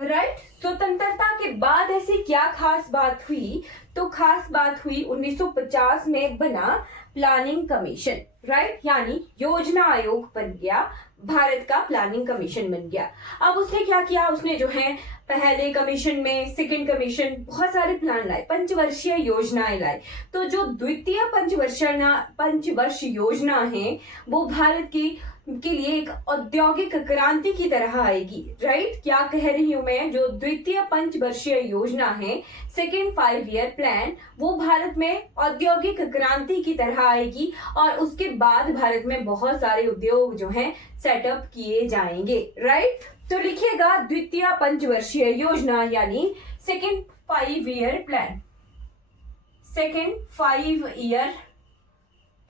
Right. स्वतंत्रता के बाद ऐसी क्या खास बात हुई? तो खास बात हुई 1950 में बना प्लानिंग कमीशन। राइट। यानी योजना आयोग बन गया भारत का प्लानिंग कमीशन बन गया। अब उसने क्या किया, उसने जो है पहले कमीशन में, सेकंड कमीशन, बहुत सारे प्लान लाए, पंचवर्षीय योजनाएं लाए। तो जो द्वितीय पंचवर्ष योजना है वो भारत के लिए एक औद्योगिक क्रांति की तरह आएगी। राइट, क्या कह रही हूं मैं, जो द्वितीय पंचवर्षीय योजना है, सेकेंड 5 ईयर प्लान, वो भारत में औद्योगिक क्रांति की तरह आएगी और उसके बाद भारत में बहुत सारे उद्योग जो हैं सेटअप किए जाएंगे। राइट, तो लिखिएगा द्वितीय पंचवर्षीय योजना यानी second 5 year plan, second 5 year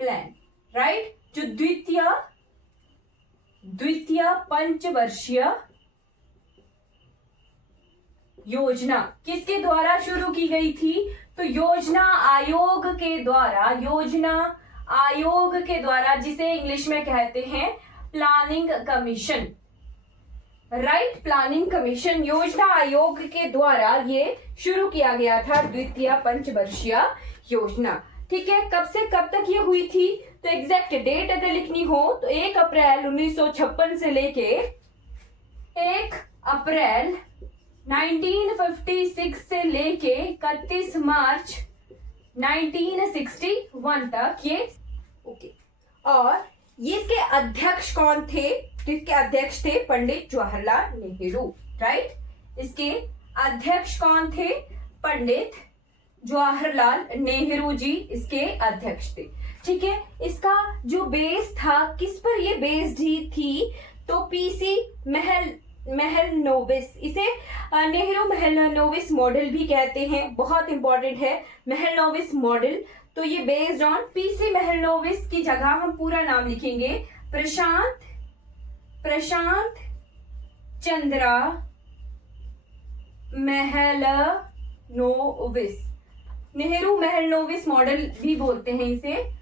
plan. Right, जो द्वितीय पंचवर्षीय योजना किसके द्वारा शुरू की गई थी, तो योजना आयोग के द्वारा, जिसे इंग्लिश में कहते हैं planning commission. Right, planning commission, योजना आयोग के द्वारा ये शुरू किया गया था द्वितीय पंचवर्षीय योजना। ठीक है, कब से कब तक ये हुई थी, तो एग्जैक्ट डेट अगर लिखनी हो तो 1 अप्रैल 1956 से लेके 1 अप्रैल 1956 से लेके 31 मार्च 1961 तक ये ओके। और ये इसके अध्यक्ष कौन थे, किसके अध्यक्ष थे, पंडित जवाहरलाल नेहरू। राइट, इसके अध्यक्ष कौन थे, पंडित जवाहरलाल नेहरू जी इसके अध्यक्ष थे। ठीक है, इसका जो बेस था, किस पर ये बेस्ड थी, तो पीसी महलनोबिस, इसे नेहरू महलनोबिस मॉडल भी कहते हैं, बहुत इंपॉर्टेंट है महलनोबिस मॉडल। तो ये बेस्ड ऑन पीसी महलनोबिस की जगह हम पूरा नाम लिखेंगे प्रशांत चंद्रा महलनोबिस, नेहरू महलनोबिस मॉडल भी बोलते हैं इसे,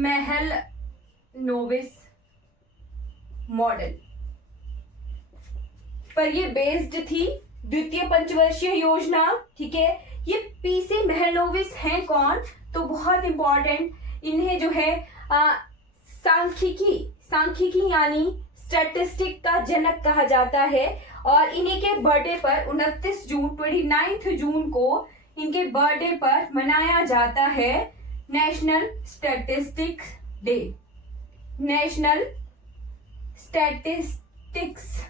महलनोबिस मॉडल पर ये बेस्ड थी द्वितीय पंचवर्षीय योजना। ठीक है, ये पीसी महलनोबिस हैं कौन, तो बहुत इंपॉर्टेंट, इन्हें जो है सांख्यिकी यानी स्टैटिस्टिक का जनक कहा जाता है। और इन्हीं के बर्थडे पर 29 जून को इनके बर्थडे पर मनाया जाता है national statistics day, national statistics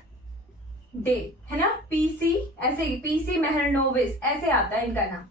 day, है ना। पीसी ऐसे, पीसी महलनोबिस ऐसे आता है इनका नाम।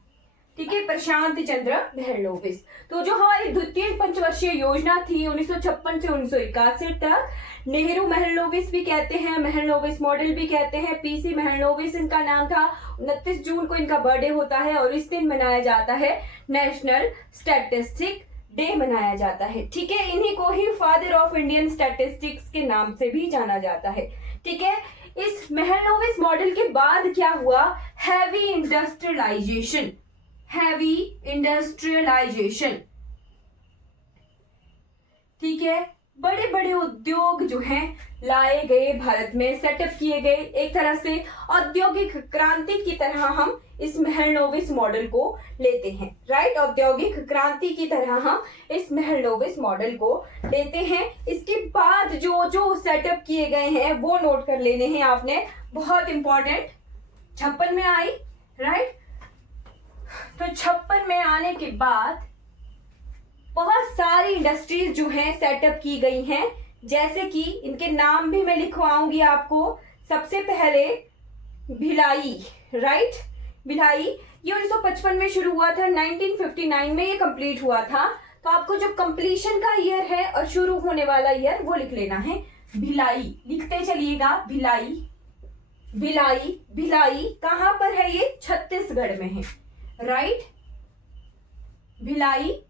ठीक है, प्रशांत चंद्र महलनोबिस। तो जो हमारी द्वितीय पंचवर्षीय योजना थी 1956 से 1961 तक, नेहरू महलनोबिस भी कहते हैं, महलनोबिस मॉडल भी कहते हैं, पीसी महलनोबिस इनका नाम था। 29 जून को इनका बर्थडे होता है और इस दिन मनाया जाता है नेशनल स्टैटिस्टिक डे मनाया जाता है। ठीक है, इन्हीं को ही फादर ऑफ इंडियन स्टैटिस्टिक्स के नाम से भी जाना जाता है। ठीक है, इस महलनोबिस मॉडल के बाद क्या हुआ, हैवी इंडस्ट्रियलाइजेशन, हैवी इंडस्ट्रियलाइजेशन। ठीक है, बड़े बड़े उद्योग जो हैं लाए गए, भारत में सेटअप किए गए, एक तरह से औद्योगिक क्रांति की तरह हम इस महलनोबिस मॉडल को लेते हैं। राइट, औद्योगिक क्रांति की तरह हम इस महलनोबिस मॉडल को लेते हैं। इसके बाद जो सेटअप किए गए हैं वो नोट कर लेने हैं आपने, बहुत इंपॉर्टेंट। 56 में आई, राइट, तो 56 में आने के बाद बहुत सारी इंडस्ट्रीज जो हैं सेटअप की गई हैं, जैसे कि इनके नाम भी मैं लिखवाऊंगी आपको। सबसे पहले भिलाई, राइट, भिलाई, ये 1955 में शुरू हुआ था, 1959 में ये कंप्लीट हुआ था। तो आपको जो कंप्लीशन का ईयर है और शुरू होने वाला ईयर वो लिख लेना है भिलाई, लिखते चलिएगा भिलाई। भिलाई, भिलाई कहां पर है, ये छत्तीसगढ़ में है। Right, Bhilai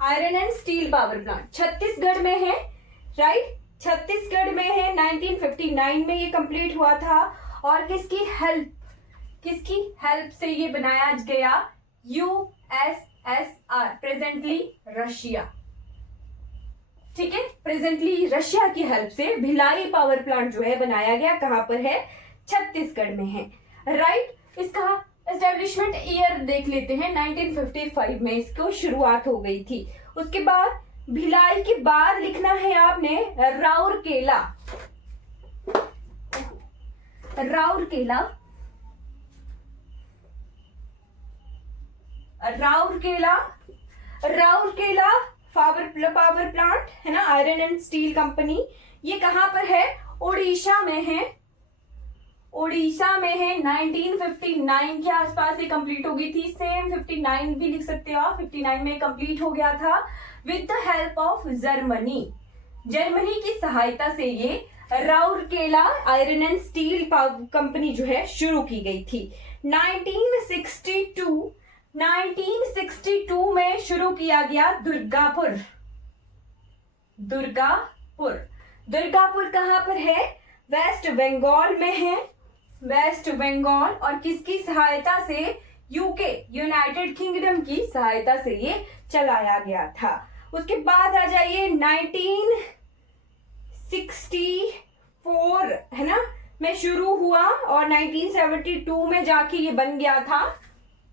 iron and steel power plant Chhattisgarh में है। राइट, छत्तीसगढ़ में है। 1959 में ये कंप्लीट हुआ था। और किसकी हेल्प से ये बनाया गया, USSR, प्रेजेंटली रशिया। ठीक है, प्रेजेंटली रशिया की हेल्प से भिलाई पावर प्लांट जो है बनाया गया, कहां पर है, छत्तीसगढ़ में है। राइट, इसका एस्टेब्लिशमेंट ईयर देख लेते हैं, 1955 में इसको शुरुआत हो गई थी। उसके बाद भिलाई के बाद लिखना है आपने राउरकेला। राउरकेला, राउरकेला, राउरकेला पावर प्लांट है ना, आयरन एंड स्टील कंपनी। ये कहां पर है? ओडिशा में है। ओडिशा में है। 1959 के आसपास ये कंप्लीट हो गई थी। सेम 59 भी लिख सकते हो आप, 59 में कंप्लीट हो गया था with the help of Germany. Germany की सहायता से ये Rourkela iron and steel company जो है शुरू की गई थी। 1962 में शुरू किया गया दुर्गापुर। दुर्गापुर, दुर्गापुर कहां पर है? वेस्ट बंगाल में है। वेस्ट बंगाल, और किसकी सहायता से? यूके, यूनाइटेड किंगडम की सहायता से ये चलाया गया था। उसके बाद आ जाइए 1964 है ना में शुरू हुआ और 1972 में जाके ये बन गया था,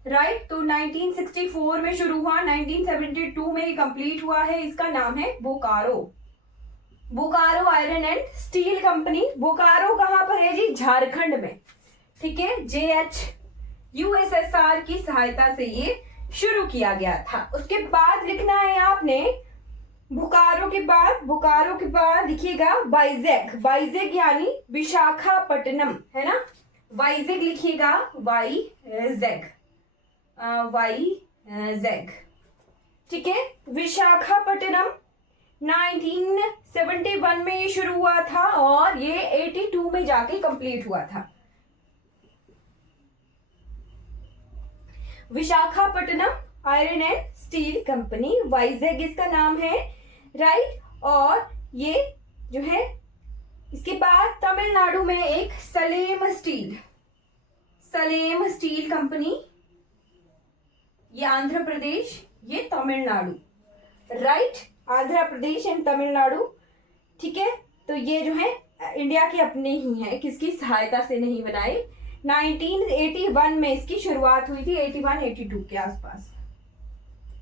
राइट। तो 1964 में शुरू हुआ, 1972 में ये कंप्लीट हुआ है। इसका नाम है Bokaro. Bokaro iron and steel company. Bokaro कहां पर है जी? झारखंड में, ठीक है। JHUSSR की सहायता से ये शुरू किया गया था। उसके बाद लिखना है आपने बोकारो के बाद लिखिएगा वाइजैग। वाइजैग यानी विशाखापट्टनम है ना, वाइजैग लिखिएगा, वाइजैग, ठीक है। विशाखापट्टनम 1971 में ये शुरू हुआ था और ये 82 में जाके कंप्लीट हुआ था। Visakhapatnam iron and steel company, Vizag इसका नाम है, राइट। और ये जो है, इसके बाद तमिलनाडु में एक सलेम स्टील कंपनी, ये आंध्र प्रदेश, ये तमिलनाडु, राइट। आंध्र प्रदेश एंड तमिलनाडु, ठीक है। तो ये जो है इंडिया के अपने ही हैं, किसकी सहायता से नहीं बनाए। 1981 में इसकी शुरुआत हुई थी, 81-82 के आसपास,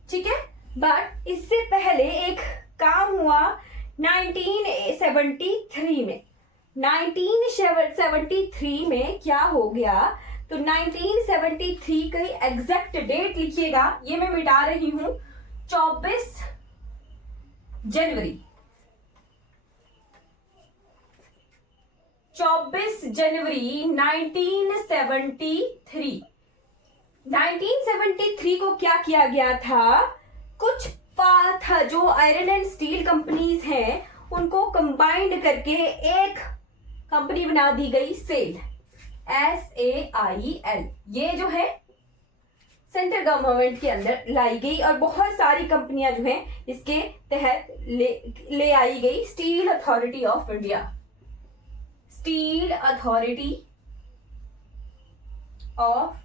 ठीक है। बट इससे पहले एक काम हुआ 1973 में। 1973 में क्या हो गया? तो 1973 की एग्जैक्ट डेट लिखिएगा, ये मैं मिटा रही हूं, 24 जनवरी 1973। 1973 को क्या किया गया था? कुछ था जो आयरन एंड स्टील कंपनीज हैं उनको कंबाइंड करके एक कंपनी बना दी गई, सेल, SAIL। ये जो है सेंट्रल गवर्नमेंट के अंदर लाई गई और बहुत सारी कंपनियां जो हैं इसके तहत ले आई गई। Steel authority of India, steel authority of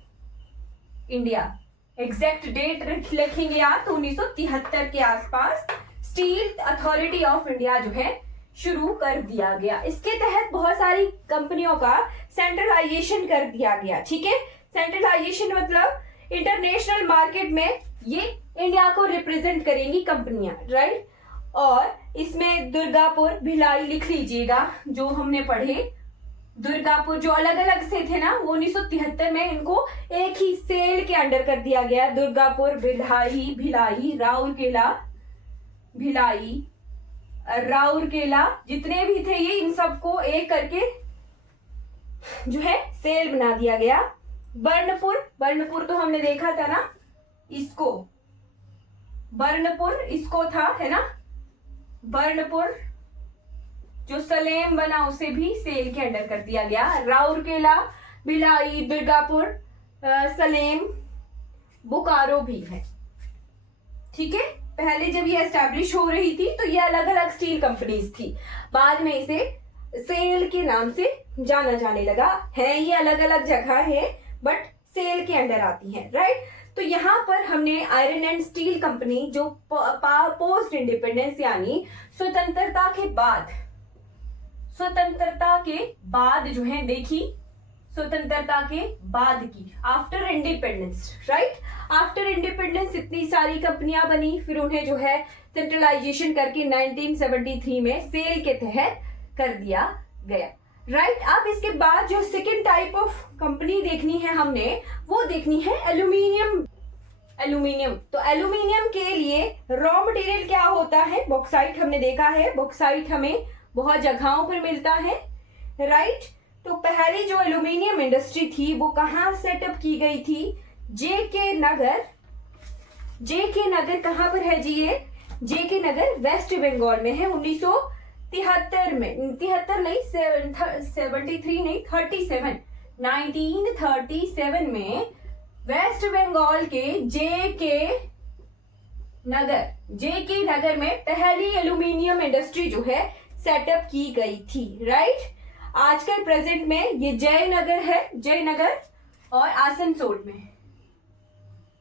India, exact date लिखेंगे आप तो 1973 के आसपास स्टील अथॉरिटी ऑफ इंडिया जो है शुरू कर दिया गया। इसके तहत बहुत सारी कंपनियों का सेंट्रलाइजेशन कर दिया गया, ठीक है। सेंट्रलाइजेशन मतलब इंटरनेशनल मार्केट में ये इंडिया को रिप्रेजेंट करेंगी कंपनियां, राइट। और इसमें दुर्गापुर, भिलाई लिख लीजिएगा, जो हमने पढ़े। दुर्गापुर जो अलग अलग से थे ना, वो 1973 में इनको एक ही सेल के अंडर कर दिया गया। दुर्गापुर, भिलाई, राउरकेला जितने भी थे ये, इन सबको एक करके जो है सेल बना दिया गया। बर्नपुर तो हमने देखा था ना, इसको बर्नपुर इसको था, है ना। बर्नपुर जो सलेम बना उसे भी सेल के अंडर कर दिया गया। राउरकेला, भिलाई, दुर्गापुर, सलेम, बोकारो भी है, ठीक है। पहले जब ये एस्टैब्लिश हो रही थी तो ये अलग अलग स्टील कंपनीज थी, बाद में इसे सेल के नाम से जाना जाने लगा। है ये अलग अलग जगह है बट सेल के अंडर आती है, राइट। तो यहाँ पर हमने आयरन एंड स्टील कंपनी जो पोस्ट इंडिपेंडेंस यानी स्वतंत्रता के बाद जो है देखी, स्वतंत्रता के बाद की, after independence, right. After independence इतनी सारी कंपनियां बनी, फिर उन्हें जो है सेंट्रलाइजेशन करके 1973 में सेल के तहत कर दिया गया, राइट। अब इसके बाद जो सेकेंड टाइप ऑफ कंपनी देखनी है हमने, वो देखनी है एल्यूमिनियम। एल्यूमिनियम, तो एल्यूमिनियम के लिए रॉ मटेरियल क्या होता है? बॉक्साइट। हमने देखा है बॉक्साइट हमें बहुत जगहों पर मिलता है, राइट। तो पहली जो एल्यूमिनियम इंडस्ट्री थी वो कहाँ सेटअप की गई थी? जेके नगर। जेके नगर कहाँ पर है जी? ये जेके नगर वेस्ट बंगाल में है। 1973 में, 73 नहीं, 73 नहीं, 1937 में वेस्ट बंगाल के जेके नगर में पहली एल्यूमिनियम इंडस्ट्री जो है सेटअप की गई थी, राइट। आजकल प्रेजेंट में ये जयनगर है, जयनगर, और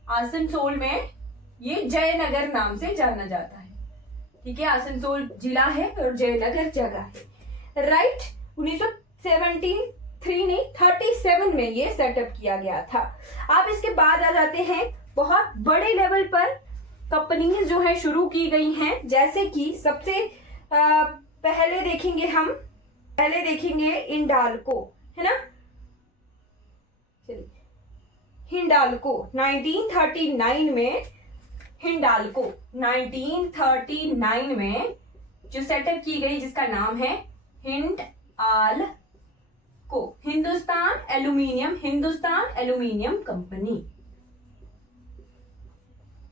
आसनसोल में ये जयनगर नाम से जाना जाता है, ठीक है। आसनसोल जिला है और जयनगर जगह है, राइट। 1937 में ये सेटअप किया गया था। अब इसके बाद आ जाते हैं बहुत बड़े लेवल पर कंपनीज जो है शुरू की गई हैं, जैसे कि सबसे पहले देखेंगे हिंडाल्को, है ना। चलिए, हिंडाल्को 1939 में, हिंडाल्को 1939 में जो सेटअप की गई, जिसका नाम है Hindalco, Hindustan aluminium company,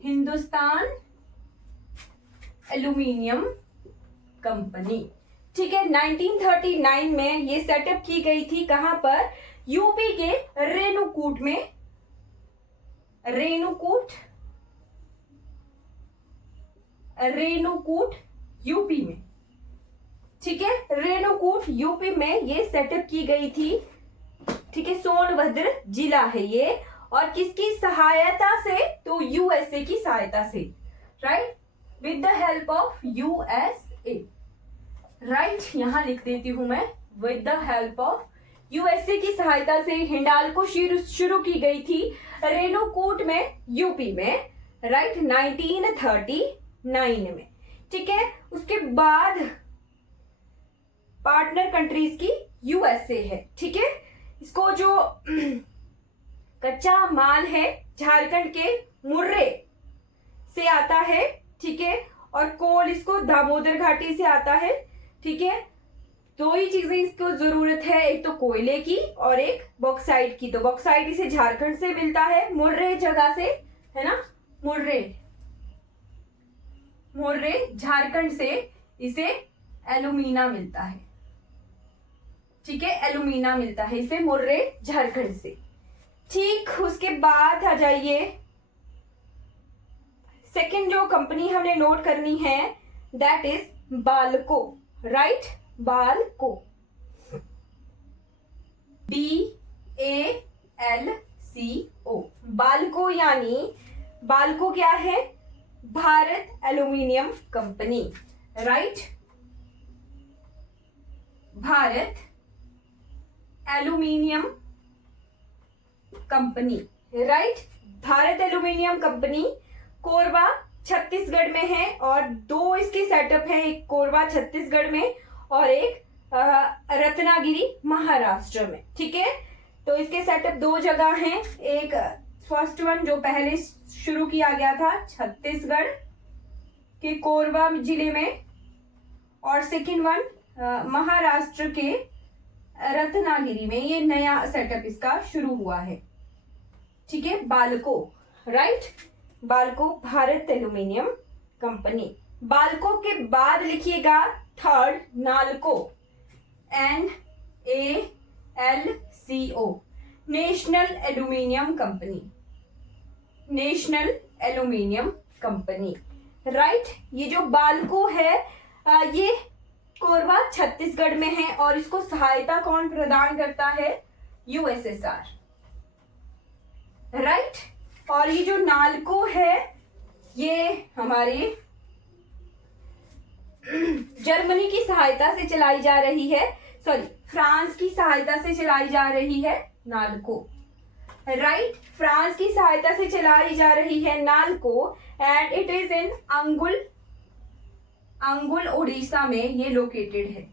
Hindustan aluminium company, ठीक है। 1939 में ये सेटअप की गई थी। कहां पर? यूपी के रेणुकूट में, रेणुकूट यूपी में, ठीक है। रेणुकूट यूपी में ये सेटअप की गई थी, ठीक है। सोनभद्र जिला है ये, और किसकी सहायता से? तो यूएसए की सहायता से, right, with the help of USA, right. यहां लिख देती हूं मैं, with the help of USA की सहायता से हिंडाल्को शुरू की गई थी रेणुकूट में, यूपी में, राइट, 1939 में, ठीक है। उसके बाद पार्टनर कंट्रीज की यूएसए है, ठीक है। इसको जो कच्चा माल है झारखंड के मुर्रे से आता है, ठीक है, और कोल इसको दामोदर घाटी से आता है, ठीक है। दो ही चीजें इसको जरूरत है, एक तो कोयले की और एक बॉक्साइट की। तो बॉक्साइट इसे झारखंड से मिलता है, मुर्रे जगह से, है ना, मुर्रे झारखंड से इसे एल्यूमिना मिलता है, ठीक है, एल्यूमिना मिलता है इसे मुर्रे झारखंड से, ठीक। उसके बाद आ जाइए, सेकंड जो कंपनी हमने नोट करनी है, that is Balco, right, Balco, BALCO, Balco, यानी बाल्को क्या है? Bharat aluminium company, right, Bharat aluminium company, right. Bharat aluminium company Korba Chhattisgarh में है, और दो इसके सेटअप है, एक कोरबा छत्तीसगढ़ में और एक रत्नागिरी महाराष्ट्र में, ठीक है। तो इसके सेटअप दो जगह हैं, एक फर्स्ट वन जो पहले शुरू किया गया था छत्तीसगढ़ के कोरबा जिले में, और सेकंड वन महाराष्ट्र के रत्नागिरी में, ये नया सेटअप इसका शुरू हुआ है, ठीक है। Balco, right, Balco Bharat aluminium company. Balco के बाद लिखिएगा third NALCO, NALCO, national aluminium company, national aluminium company, right. ये जो बाल्को है ये कोरबा छत्तीसगढ़ में है, और इसको सहायता कौन प्रदान करता है? USSR, right. और ये जो नाल्को है ये हमारे जर्मनी की सहायता से चलाई जा रही है। फ्रांस की सहायता से चलाई जा रही है नालको, राइट। फ्रांस की सहायता से चलाई जा रही है NALCO and it is in अंगुल उड़ीसा में ये लोकेटेड है,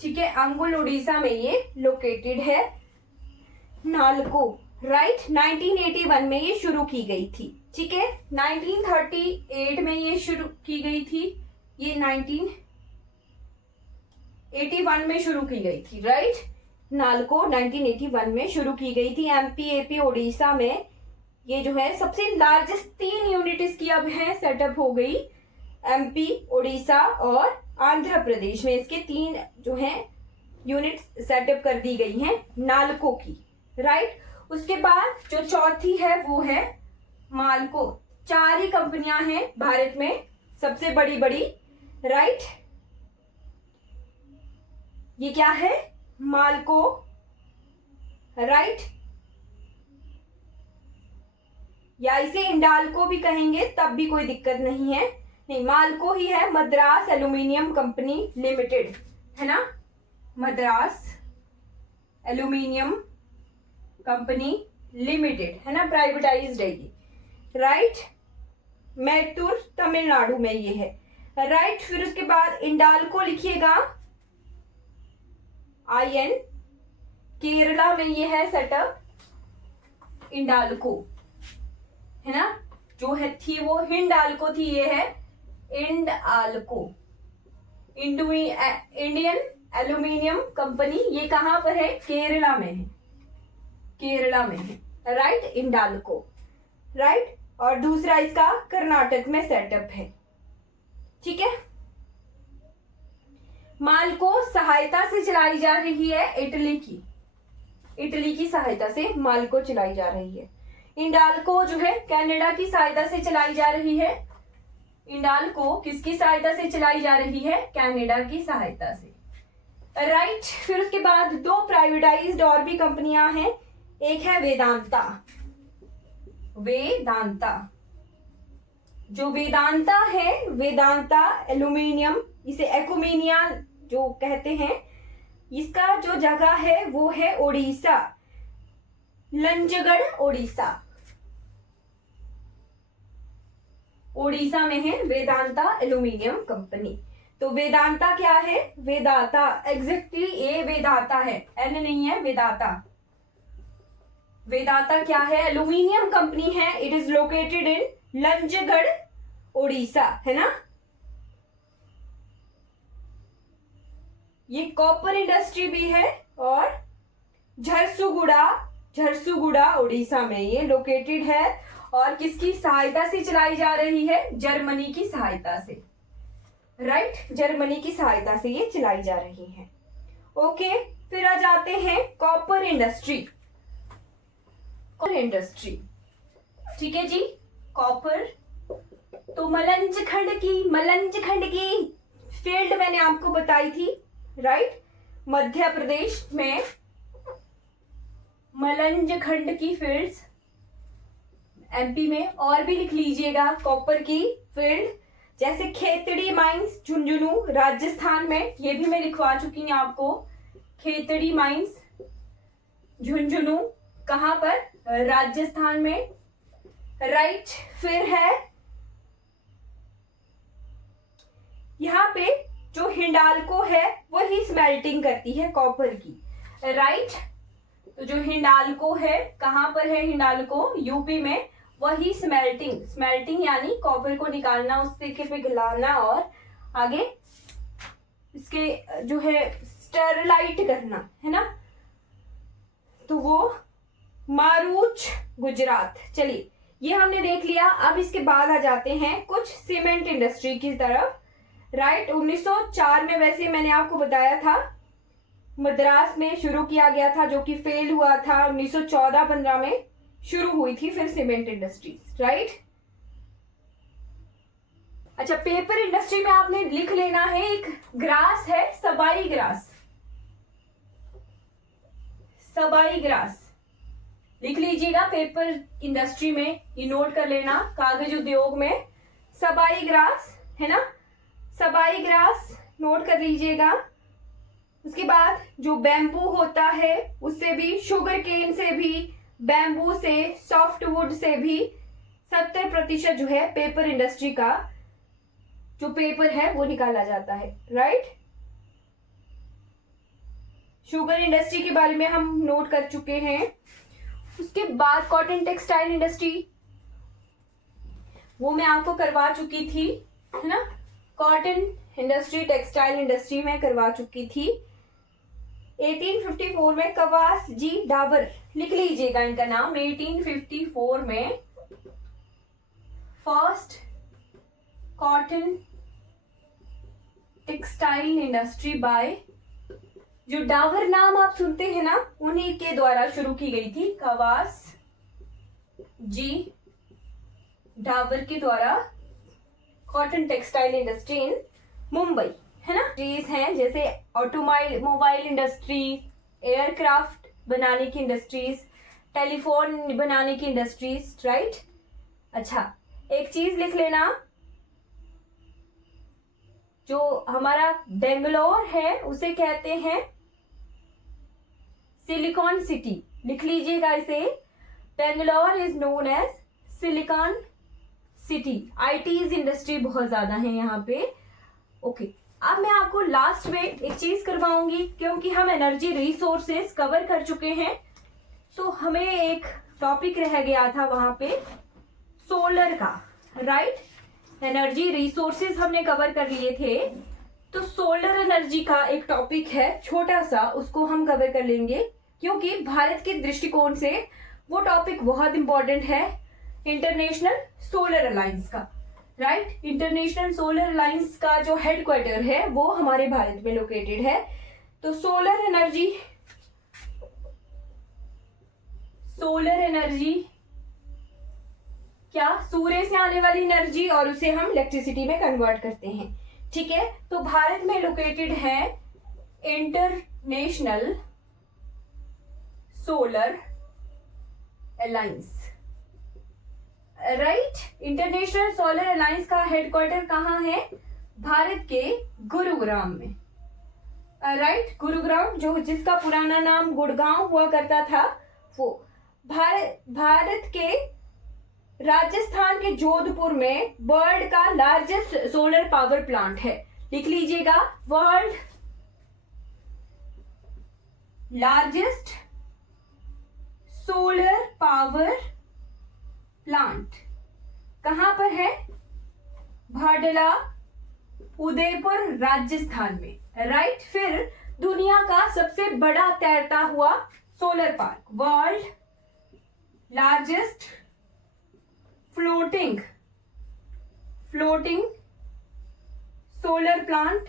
ठीक है। अंगुल उड़ीसा में ये लोकेटेड है नालको, राइट। 1981 में ये शुरू की गई थी, ठीक है। 1938 में ये शुरू की गई थी, ये 1981 में शुरू की गई थी, राइट। नालको 1981 में शुरू की गई थी। एमपी, एपी, उड़ीसा में ये जो है सबसे लार्जेस्ट 3 यूनिट इसकी अब है सेटअप हो गई। एमपी, उड़ीसा और आंध्र प्रदेश में इसके 3 जो है यूनिट सेटअप कर दी गई हैं नालको की, राइट। उसके बाद जो चौथी है वो है मालको। 4 ही कंपनियां हैं भारत में सबसे बड़ी बड़ी, राइट। ये क्या है? मालको, राइट। या इसे इंडाल्को भी कहेंगे तब भी कोई दिक्कत नहीं है, नहीं मालको ही है। मद्रास एल्यूमिनियम कंपनी लिमिटेड है ना, मद्रास एल्यूमिनियम कंपनी लिमिटेड है ना, प्राइवेटाइज्ड है ये, राइट। मैटूर तमिलनाडु में ये है, राइट। फिर उसके बाद इंडाल्को लिखिएगा IN, केरला में ये है सेटअप इंडाल्को, है ना। जो है थी वो हिंडाल्को थी, ये है इंडाल्को, इंडियन एल्यूमिनियम कंपनी। ये कहां पर है? केरला में है, केरला में है, राइट। इंडाल्को, राइट। और दूसरा इसका कर्नाटक में सेटअप है, ठीक है। मालको सहायता से चलाई जा रही है इटली की सहायता से मालको चलाई जा रही है। इंडाल्को जो है कनाडा की सहायता से चलाई जा रही है। इंडाल्को किसकी सहायता से चलाई जा रही है? कनाडा की सहायता से, राइट। फिर उसके बाद 2 प्राइवेटाइज्ड और भी कंपनियां हैं। एक है वेदांता, जो वेदांता है, वेदांता एल्यूमिनियम, इसे एकुमिनिया जो कहते हैं। इसका जो जगह है वो है ओडिशा, लंजगढ़ ओडिशा में है वेदांता एल्यूमिनियम कंपनी। तो वेदांता क्या है? वेदांता एग्जैक्टली ए वेदांता है, एन नहीं है, वेदांता। वेदांता क्या है? एल्यूमिनियम कंपनी है। It is located in Lanjigarh Odisha, है ना। ये कॉपर इंडस्ट्री भी है। और झरसुगुड़ा ओडिशा में ये लोकेटेड है। और किसकी सहायता से चलाई जा रही है? जर्मनी की सहायता से, राइट। जर्मनी की सहायता से ये चलाई जा रही है, ओके। फिर आ जाते हैं कॉपर इंडस्ट्री, ठीक है जी। कॉपर, तो मलंज खंड की फील्ड मैंने आपको बताई थी, राइट। मध्य प्रदेश में मलंज खंड की फील्ड्स, एमपी में। और भी लिख लीजिएगा कॉपर की फील्ड, जैसे खेतड़ी माइंस झुंझुनू राजस्थान में, ये भी मैं लिखवा चुकी हूं आपको। खेतड़ी माइंस झुंझुनू कहां पर? राजस्थान में, राइट। फिर है यहां पे जो हिंडाल्को है वही स्मेल्टिंग करती है कॉपर की, राइट। तो जो हिंडाल्को है कहां पर है? हिंडाल्को यूपी में। वही स्मेल्टिंग यानी कॉपर को निकालना, उससे के पिघलाना और आगे इसके जो है स्टेरलाइट करना, है ना। तो वो मारूच गुजरात। चलिए ये हमने देख लिया। अब इसके बाद आ जाते हैं कुछ सीमेंट इंडस्ट्री की तरफ, राइट। 1904 में वैसे मैंने आपको बताया था मद्रास में शुरू किया गया था, जो कि फेल हुआ था। 1914-15 में शुरू हुई थी फिर सीमेंट इंडस्ट्रीज, राइट। अच्छा, पेपर इंडस्ट्री में आपने लिख लेना है, एक ग्रास है सबाई ग्रास लिख लीजिएगा। पेपर इंडस्ट्री में ये नोट कर लेना, कागज उद्योग में सबाई ग्रास, है ना। सबाई ग्रास नोट कर लीजिएगा। उसके बाद जो बैम्बू होता है उससे भी, शुगर केन से भी, बैम्बू से, सॉफ्टवुड से भी 70% जो है पेपर इंडस्ट्री का जो पेपर है वो निकाला जाता है, राइट। शुगर इंडस्ट्री के बारे में हम नोट कर चुके हैं। उसके बाद कॉटन टेक्सटाइल इंडस्ट्री, वो मैं आपको करवा चुकी थी, है ना। कॉटन इंडस्ट्री, टेक्सटाइल इंडस्ट्री में करवा चुकी थी। 1854 में कवास जी डाबर, लिख लीजिएगा इनका नाम। 1854 में first cotton textile industry by, जो डाबर नाम आप सुनते हैं ना, उन्हीं के द्वारा शुरू की गई थी। कवास जी डाबर के द्वारा cotton textile industry in Mumbai, है ना। इंडस्ट्रीज हैं जैसे ऑटोमोबाइल इंडस्ट्री, एयरक्राफ्ट बनाने की इंडस्ट्रीज, टेलीफोन बनाने की इंडस्ट्रीज, राइट। अच्छा, एक चीज लिख लेना, जो हमारा बेंगलोर है उसे कहते हैं सिलिकॉन सिटी, लिख लीजिएगा इसे। Bangalore is known as silicon city. IT's industry बहुत ज्यादा है यहाँ पे। ओके, अब मैं आपको लास्ट में एक चीज करवाऊंगी, क्योंकि हम एनर्जी रिसोर्सेस कवर कर चुके हैं, तो हमें एक टॉपिक रह गया था वहां पे सोलर का, राइट। एनर्जी रिसोर्सेस हमने कवर कर लिए थे, तो सोलर एनर्जी का एक टॉपिक है छोटा सा, उसको हम कवर कर लेंगे, क्योंकि भारत के दृष्टिकोण से वो टॉपिक बहुत इंपॉर्टेंट है। इंटरनेशनल सोलर अलायंस का, राइट। इंटरनेशनल सोलर अलायंस का जो हेडक्वार्टर है वो हमारे भारत में लोकेटेड है। तो सोलर एनर्जी क्या, सूर्य से आने वाली एनर्जी, और उसे हम इलेक्ट्रिसिटी में कन्वर्ट करते हैं, ठीक है। तो भारत में लोकेटेड है international solar alliance, right. International solar alliance का हेडक्वार्टर कहाँ है? भारत के गुरुग्राम में, राइट। गुरुग्राम, जो जिसका पुराना नाम गुड़गांव हुआ करता था, वो भारत के राजस्थान के जोधपुर में वर्ल्ड का लार्जेस्ट सोलर पावर प्लांट है। लिख लीजिएगा, world largest solar power plant कहां पर है? भाडला, उदयपुर, राजस्थान में, राइट। फिर दुनिया का सबसे बड़ा तैरता हुआ solar park, world largest floating solar plant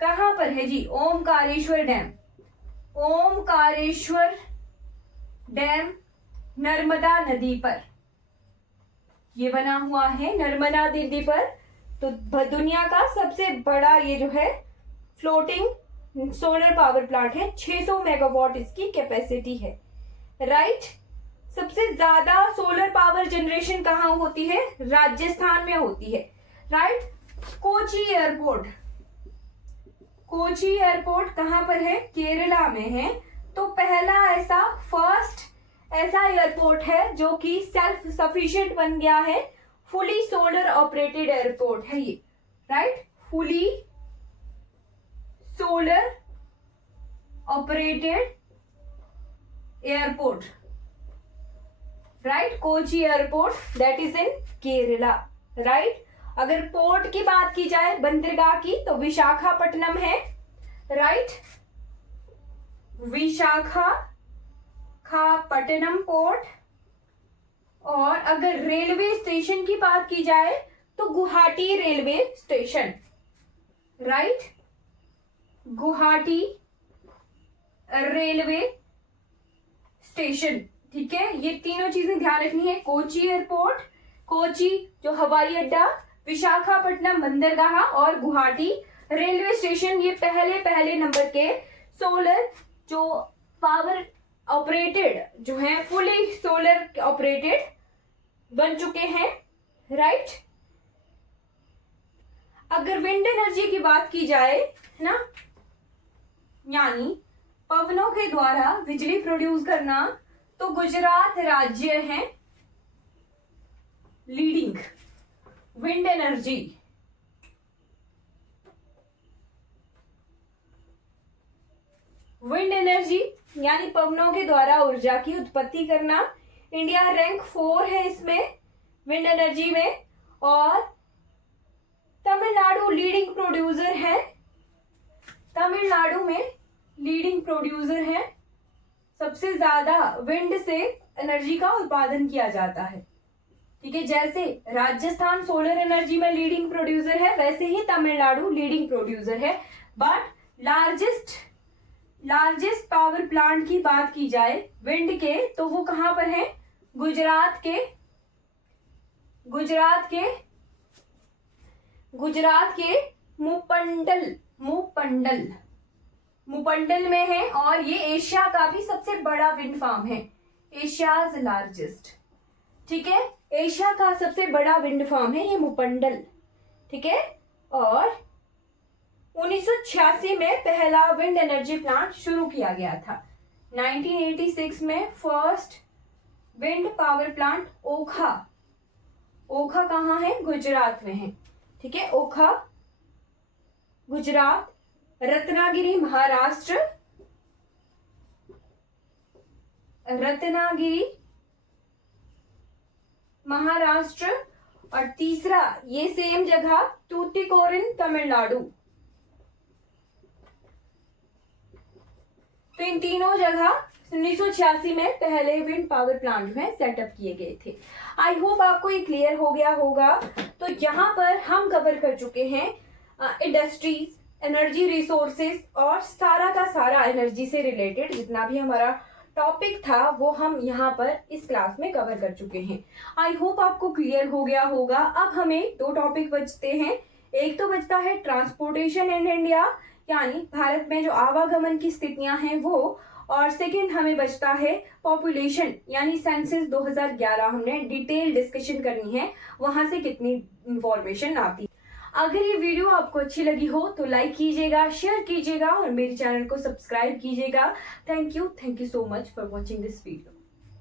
कहां पर है जी? ओमकारेश्वर डैम, ओमकारेश्वर डैम नर्मदा नदी पर ये बना हुआ है, नर्मदा नदी पर। तो दुनिया का सबसे बड़ा ये जो है फ्लोटिंग सोलर पावर प्लांट है, 600 मेगावाट इसकी कैपेसिटी है, राइट। सबसे ज्यादा सोलर पावर जनरेशन कहाँ होती है? राजस्थान में होती है, राइट। कोची एयरपोर्ट कहाँ पर है? केरला में है। तो पहला फर्स्ट ऐसा एयरपोर्ट है जो कि सेल्फ सफिशिएंट बन गया है, फुली सोलर ऑपरेटेड एयरपोर्ट है ये, right. Fully solar operated airport, right. Kochi airport, that is in Kerala, right. अगर पोर्ट की बात की जाए बंदरगाह की, तो विशाखापट्टनम है, राइट। विशाखापट्टनम पोर्ट। और अगर रेलवे स्टेशन की बात की जाए तो Guwahati railway station, right. Guwahati railway station, ठीक है। ये तीनों चीजें ध्यान रखनी है। कोची एयरपोर्ट, कोची जो हवाई अड्डा, विशाखापट्टनम बंदरगाह और गुवाहाटी रेलवे स्टेशन, ये पहले नंबर के सोलर जो पावर ऑपरेटेड जो है, फुली सोलर ऑपरेटेड बन चुके हैं, राइट। अगर विंड एनर्जी की बात की जाए, है ना, यानी पवनों के द्वारा बिजली प्रोड्यूस करना, तो गुजरात राज्य है leading wind energy. Wind energy यानी पवनों के द्वारा ऊर्जा की उत्पत्ति करना, इंडिया रैंक 4 है इसमें विंड एनर्जी में। और तमिलनाडु लीडिंग प्रोड्यूसर है, तमिलनाडु में लीडिंग प्रोड्यूसर है, सबसे ज्यादा विंड से एनर्जी का उत्पादन किया जाता है। ठीक है, जैसे राजस्थान सोलर एनर्जी में लीडिंग प्रोड्यूसर है, वैसे ही तमिलनाडु लीडिंग प्रोड्यूसर है। बट लार्जेस्ट पावर प्लांट की बात की जाए विंड के, तो वो कहां पर है? गुजरात के मुपंडल में है, और ये एशिया का भी सबसे बड़ा विंड फार्म है, एशियाज लार्जेस्ट। ठीक है, एशिया का सबसे बड़ा विंड फार्म है ये मुपंडल। ठीक है, और 1986 में पहला विंड एनर्जी प्लांट शुरू किया गया था। 1986 में फर्स्ट विंड पावर प्लांट ओखा कहाँ है? गुजरात में है। ठीक है, ओखा गुजरात, रत्नागिरी महाराष्ट्र, और तीसरा ये सेम जगह टूटिकोरिन तमिलनाडु। तो इन तीनों जगह 1986 में पहले विंड पावर प्लांट में सेटअप किए गए थे। आई होप आपको ये क्लियर हो गया होगा। तो यहाँ पर हम कवर कर चुके हैं इंडस्ट्रीज, एनर्जी रिसोर्सेज, और सारा का सारा एनर्जी से रिलेटेड जितना भी हमारा टॉपिक था वो हम यहाँ पर इस क्लास में कवर कर चुके हैं। आई होप आपको क्लियर हो गया होगा। अब हमें 2 टॉपिक बचते हैं। एक तो बचता है ट्रांसपोर्टेशन इन इंडिया, यानी भारत में जो आवागमन की स्थितियां हैं वो, और सेकंड हमें बचता है पॉपुलेशन, यानी सेंसस 2011 हमने डिटेल डिस्कशन करनी है, वहां से कितनी इंफॉर्मेशन आती है। अगर ये वीडियो आपको अच्छी लगी हो तो लाइक कीजिएगा, शेयर कीजिएगा और मेरे चैनल को सब्सक्राइब कीजिएगा। Thank you so much for watching this video.